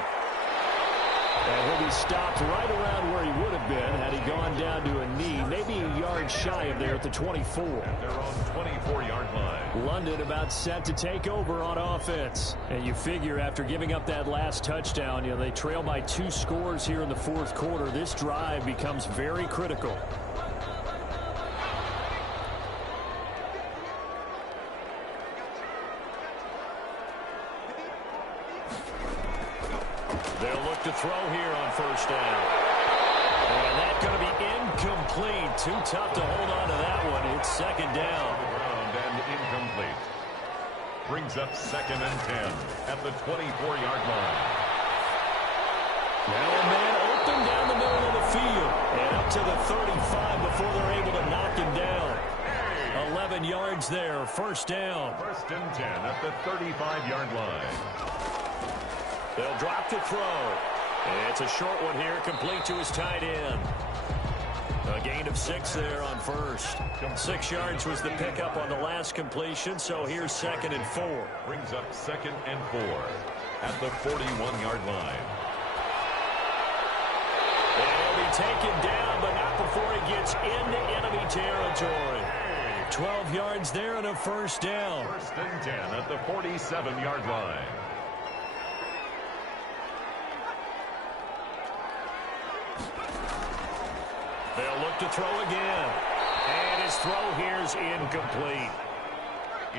And he'll be stopped right around where he would have been had he gone down to a knee, maybe a yard shy of there at the 24. They're on 24-yard line. London about set to take over on offense. And you figure after giving up that last touchdown, they trail by 2 scores here in the fourth quarter. This drive becomes very critical. They'll look to throw here on first down. And that's going to be incomplete. Too tough to hold on to that one. It's second down. Ground and incomplete. Brings up 2nd and 10 at the 24-yard line. Now a man open down the middle of the field. And up to the 35 before they're able to knock him down. 11 yards there. First down. 1st and 10 at the 35-yard line. They'll drop to throw. It's a short one here, complete to his tight end. A gain of 6 there on first. 6 yards was the pickup on the last completion, so here's 2nd and 4. Brings up 2nd and 4 at the 41-yard line. And he'll be taken down, but not before he gets into enemy territory. 12 yards there and a first down. 1st and 10 at the 47-yard line. They'll look to throw again. And his throw here's incomplete.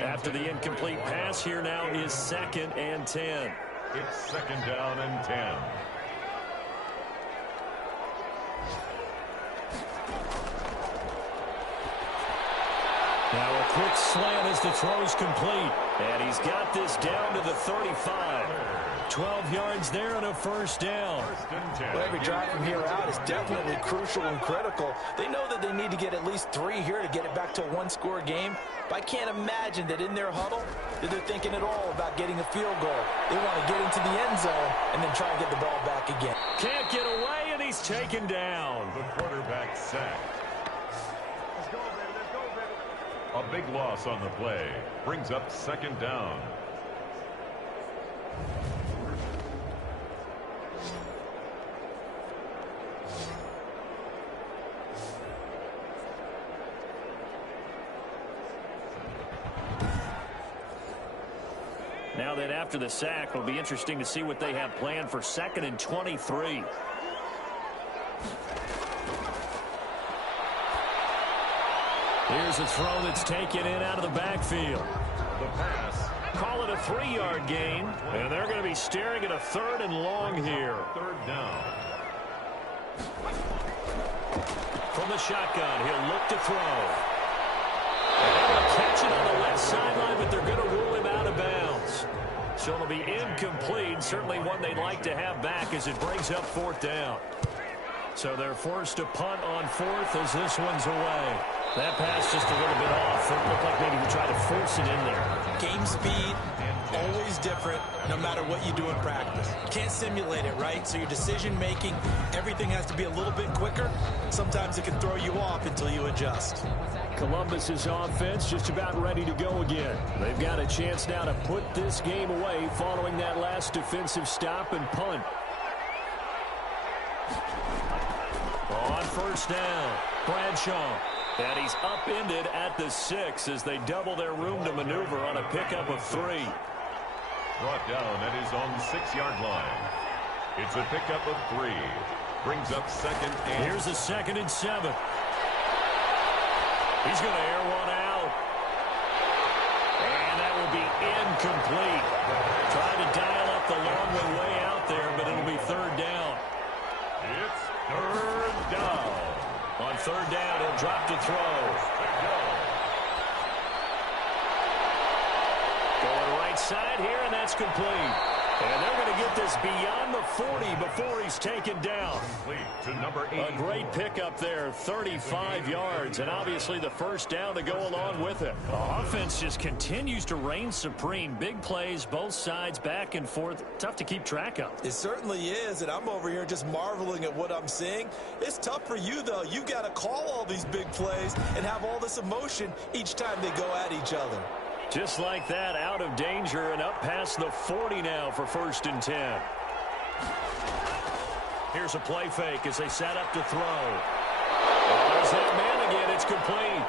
After the incomplete pass, here now is 2nd and 10. It's 2nd down and 10. Now a quick slant as the throw's complete. And he's got this down to the 35. 12 yards there and a first down. 1st and 10. Well, every drive from here out is definitely crucial and critical. They know that they need to get at least 3 here to get it back to a 1-score game. But I can't imagine that in their huddle that they're thinking at all about getting a field goal. They want to get into the end zone and then try and get the ball back again. Can't get away, and he's taken down. The quarterback sacked. Let's go, baby. Let's go, baby. A big loss on the play. Brings up 2nd down. Now that after the sack, it'll be interesting to see what they have planned for 2nd and 23. Here's a throw that's taken in out of the backfield. The pass. Call it a 3-yard gain, and they're going to be staring at a 3rd and long here. 3rd down. From the shotgun, he'll look to throw. And they're going to catch it on the left sideline, but they're going to rule him out of bounds. So it'll be incomplete, certainly one they'd like to have back as it brings up 4th down. So they're forced to punt on 4th as this one's away. That pass just a little bit off. It looked like maybe he tried to force it in there. Game speed, always different, no matter what you do in practice. You can't simulate it, right? So your decision-making, everything has to be a little bit quicker. Sometimes it can throw you off until you adjust. Columbus's offense just about ready to go again. They've got a chance now to put this game away following that last defensive stop and punt. On first down, Bradshaw. And he's upended at the 6 as they double their room to maneuver on a pickup of 3. Brought down at his own 6-yard line. It's a pickup of 3. Brings up 2nd and... Here's a 2nd and 7. He's going to air one out. And that will be incomplete. Trying to dial up the long way out there, but it'll be 3rd down. It's 3rd down. On 3rd down, he'll drop to throw. Going right side here, and that's complete. And they're going to get this beyond the 40 before he's taken down. To number 8. A great pickup there, 35 yards, and obviously the first down to go along with it. The offense just continues to reign supreme. Big plays, both sides, back and forth. Tough to keep track of. It certainly is, and I'm over here just marveling at what I'm seeing. It's tough for you, though. You've got to call all these big plays and have all this emotion each time they go at each other. Just like that, out of danger and up past the 40 now for 1st and 10. Here's a play fake as they set up to throw. There's that man again. It's complete.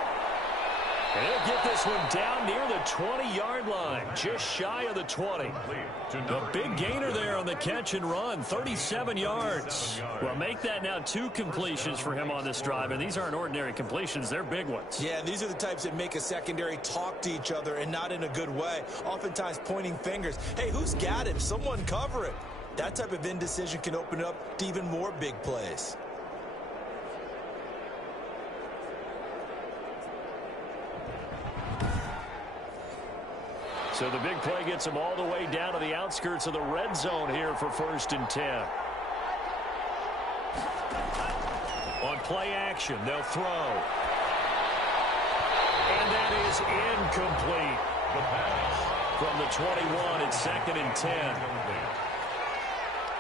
And he'll get this one down near the 20-yard line, just shy of the 20. A big gainer there on the catch and run, 37 yards. Well, make that now 2 completions for him on this drive, and these aren't ordinary completions. They're big ones. Yeah, and these are the types that make a secondary talk to each other and not in a good way, oftentimes pointing fingers. Hey, who's got him? Someone cover it. That type of indecision can open up to even more big plays. So the big play gets them all the way down to the outskirts of the red zone here for 1st and 10. On play action, they'll throw. And that is incomplete. The pass. From the 21, it's 2nd and 10.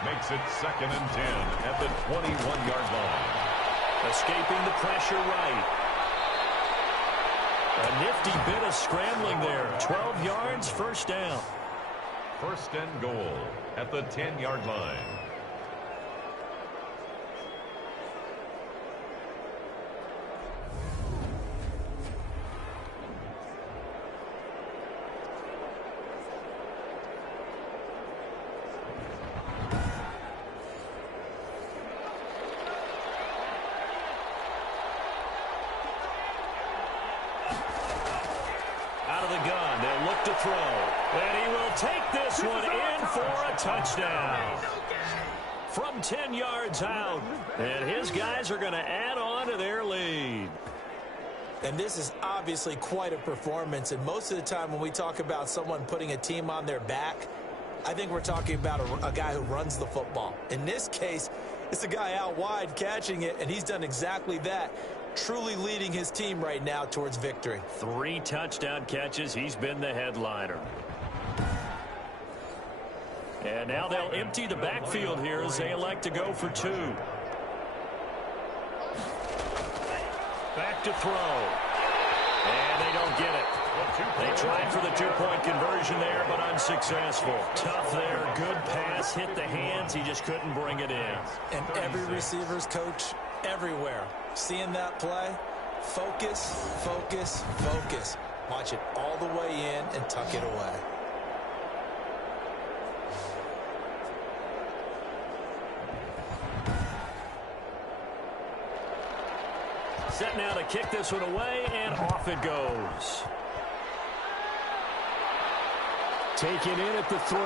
Makes it 2nd and 10 at the 21-yard line. Escaping the pressure right. A nifty bit of scrambling there. 12 yards, 1st down. 1st and goal at the 10-yard line. Throw. And he will take this one in for a touchdown. From 10 yards out. And his guys are going to add on to their lead. And this is obviously quite a performance. And most of the time when we talk about someone putting a team on their back, I think we're talking about a guy who runs the football. In this case, it's a guy out wide catching it, and he's done exactly that. Truly leading his team right now towards victory. 3 touchdown catches. He's been the headliner. And now they'll empty the backfield here as they elect to go for 2. Back to throw. And they don't get it. They tried for the 2-point conversion there, but unsuccessful. Tough there. Good pass. Hit the hands. He just couldn't bring it in. And every receiver's coach everywhere, seeing that play, focus, focus, focus. Watch it all the way in and tuck it away. Set now to kick this one away, and off it goes. Taken in at the 3.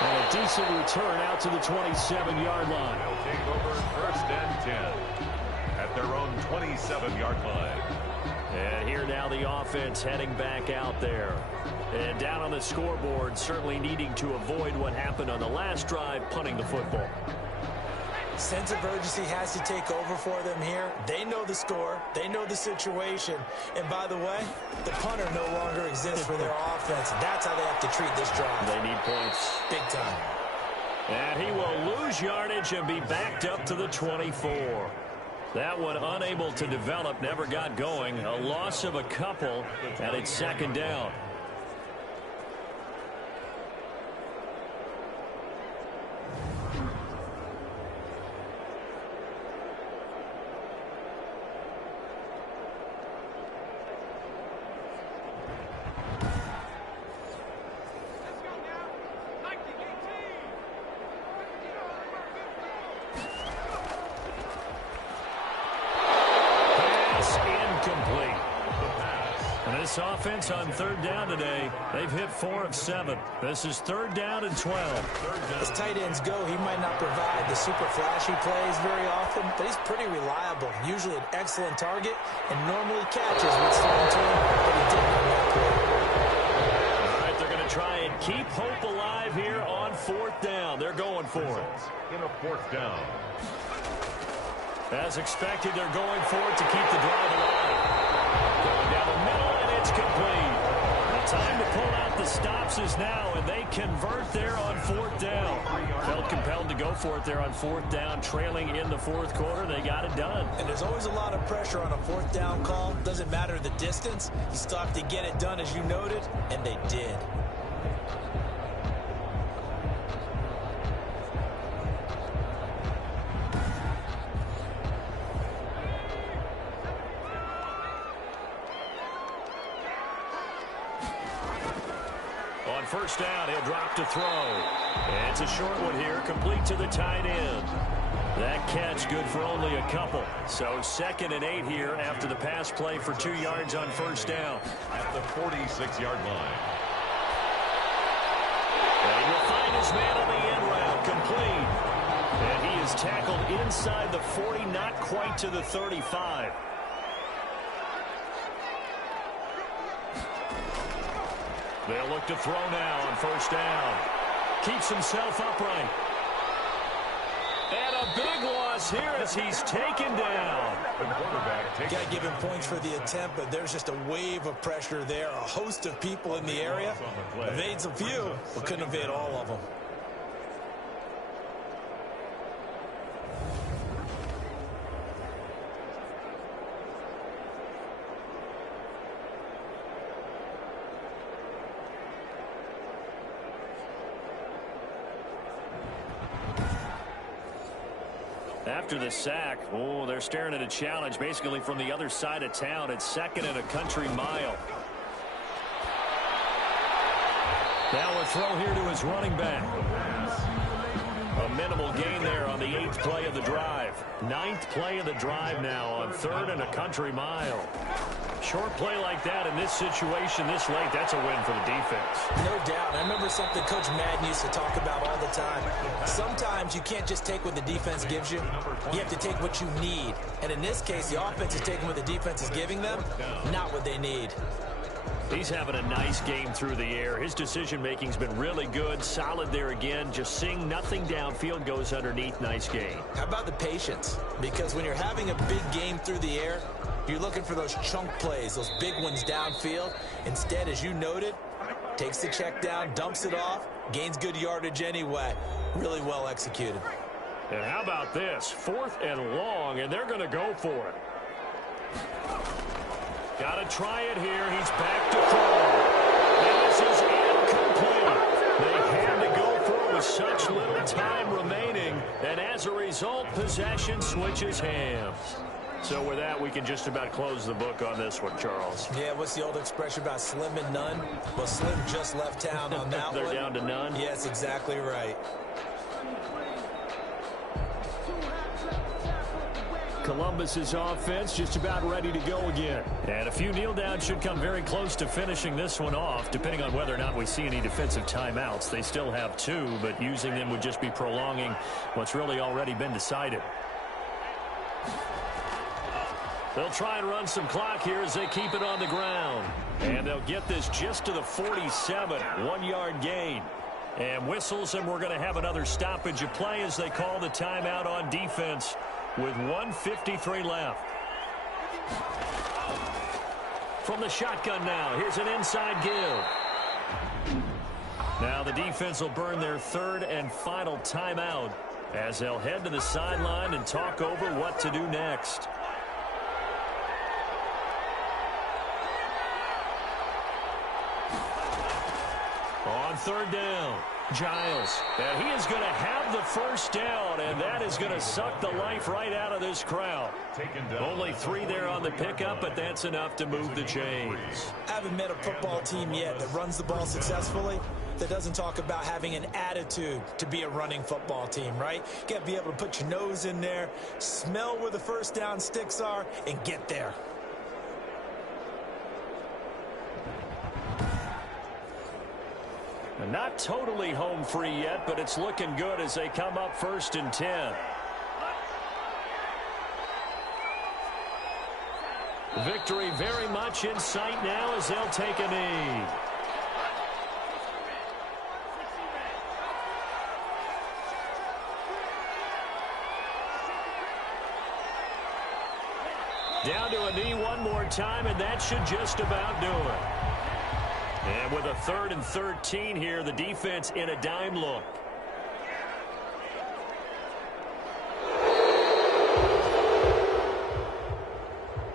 And a decent return out to the 27-yard line. They'll take over 1st and 10 at their own 27-yard line. And here now the offense heading back out there. And down on the scoreboard, certainly needing to avoid what happened on the last drive, punting the football. Sense of urgency has to take over for them here. They know the score. They know the situation. And by the way, the punter no longer exists for their offense. That's how they have to treat this drive. They need points. Big time. And he will lose yardage and be backed up to the 24. That one unable to develop, never got going. A loss of a couple, and it's 2nd down. This offense on 3rd down today, they've hit 4 of 7. This is 3rd down and 12. As tight ends go, he might not provide the super flashy plays very often, but he's pretty reliable. Usually an excellent target and normally catches what's thrown to him, but he didn't on that play. All right, they're going to try and keep hope alive here on 4th down. They're going for it. In a 4th down. As expected, they're going for it to keep the drive alive. Going down the middle, and it's complete. The time to pull out the stops is now, and they convert there on 4th down. Felt compelled to go for it there on 4th down, trailing in the 4th quarter. They got it done. And there's always a lot of pressure on a 4th down call. Doesn't matter the distance. You still have to get it done, as you noted, and they did. On 1st down, he'll drop to throw. And it's a short one here, complete to the tight end. That catch good for only a couple. So 2nd and 8 here after the pass play for 2 yards on 1st down. At the 46-yard line. And he will find his man on the end round, complete. And he is tackled inside the 40, not quite to the 35. They'll look to throw now on 1st down. Keeps himself upright. And a big loss here as he's taken down. The quarterback takes. Got to give him points for the attempt, but there's just a wave of pressure there. A host of people in the area. Evades a few, but couldn't evade all of them. After the sack, they're staring at a challenge basically from the other side of town. It's 2nd and a country mile. Now a throw here to his running back. A minimal gain there on the 8th play of the drive. 9th play of the drive now on 3rd and a country mile. Short play like that in this situation this late, that's a win for the defense. No doubt. I remember something Coach Madden used to talk about all the time. Sometimes you can't just take what the defense gives you. You have to take what you need. And in this case, the offense is taking what the defense is giving them, not what they need. He's having a nice game through the air. His decision-making's been really good, solid there again. Just seeing nothing downfield, goes underneath. Nice game. How about the patience? Because when you're having a big game through the air, you're looking for those chunk plays, those big ones downfield. Instead, as you noted, takes the check down, dumps it off, gains good yardage anyway. Really well executed. And how about this? 4th and long, and they're going to go for it. Got to try it here. He's back to throw. And this is incomplete. They had to go for it with such little time remaining. And as a result, possession switches hands. So with that, we can just about close the book on this one, Charles. Yeah, what's the old expression about slim and none? Well, Slim just left town on that They're one. down to none? Yes, exactly right. Columbus's offense just about ready to go again. And a few kneel downs should come very close to finishing this one off, depending on whether or not we see any defensive timeouts. They still have 2, but using them would just be prolonging what's really already been decided. They'll try and run some clock here as they keep it on the ground. And they'll get this just to the 47, 1-yard gain. And whistles, and we're going to have another stoppage of play as they call the timeout on defense with 1:53 left. From the shotgun now, here's an inside give. Now the defense will burn their 3rd and final timeout as they'll head to the sideline and talk over what to do next. On 3rd down, Giles. And he is going to have the 1st down, and that is going to suck the life right out of this crowd. Only 3 there on the pickup, but that's enough to move the chains. I haven't met a football team yet that runs the ball successfully that doesn't talk about having an attitude to be a running football team, right? You got to be able to put your nose in there, smell where the 1st down sticks are, and get there. Not totally home free yet, but it's looking good as they come up 1st and 10. Victory very much in sight now as they'll take a knee. Down to a knee one more time, and that should just about do it. And with a 3rd and 13 here, the defense in a dime look.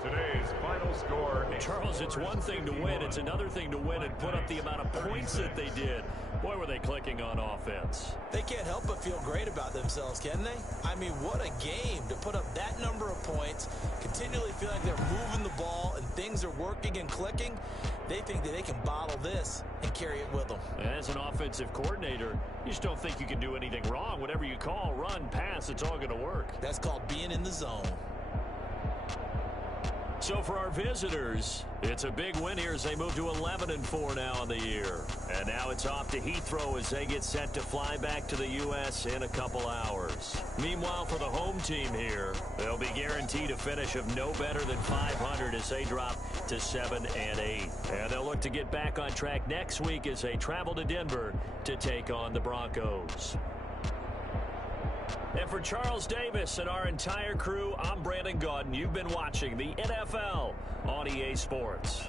Today's final score. Charles, it's one thing to win. It's another thing to win and put up the amount of points that they did. Boy, were they clicking on offense. They can't help but feel great about themselves, can they? I mean, what a game to put up that number of points, continually feel like they're moving the ball and things are working and clicking. They think that they can bottle this and carry it with them. As an offensive coordinator, you just don't think you can do anything wrong. Whatever you call, run, pass, it's all going to work. That's called being in the zone. So for our visitors, it's a big win here as they move to 11-4 now on the year. And now it's off to Heathrow as they get set to fly back to the U.S. in a couple hours. Meanwhile, for the home team here, they'll be guaranteed a finish of no better than 500 as they drop to 7-8. And they'll look to get back on track next week as they travel to Denver to take on the Broncos. And for Charles Davis and our entire crew, I'm Brandon Gaudin. You've been watching the NFL on EA Sports.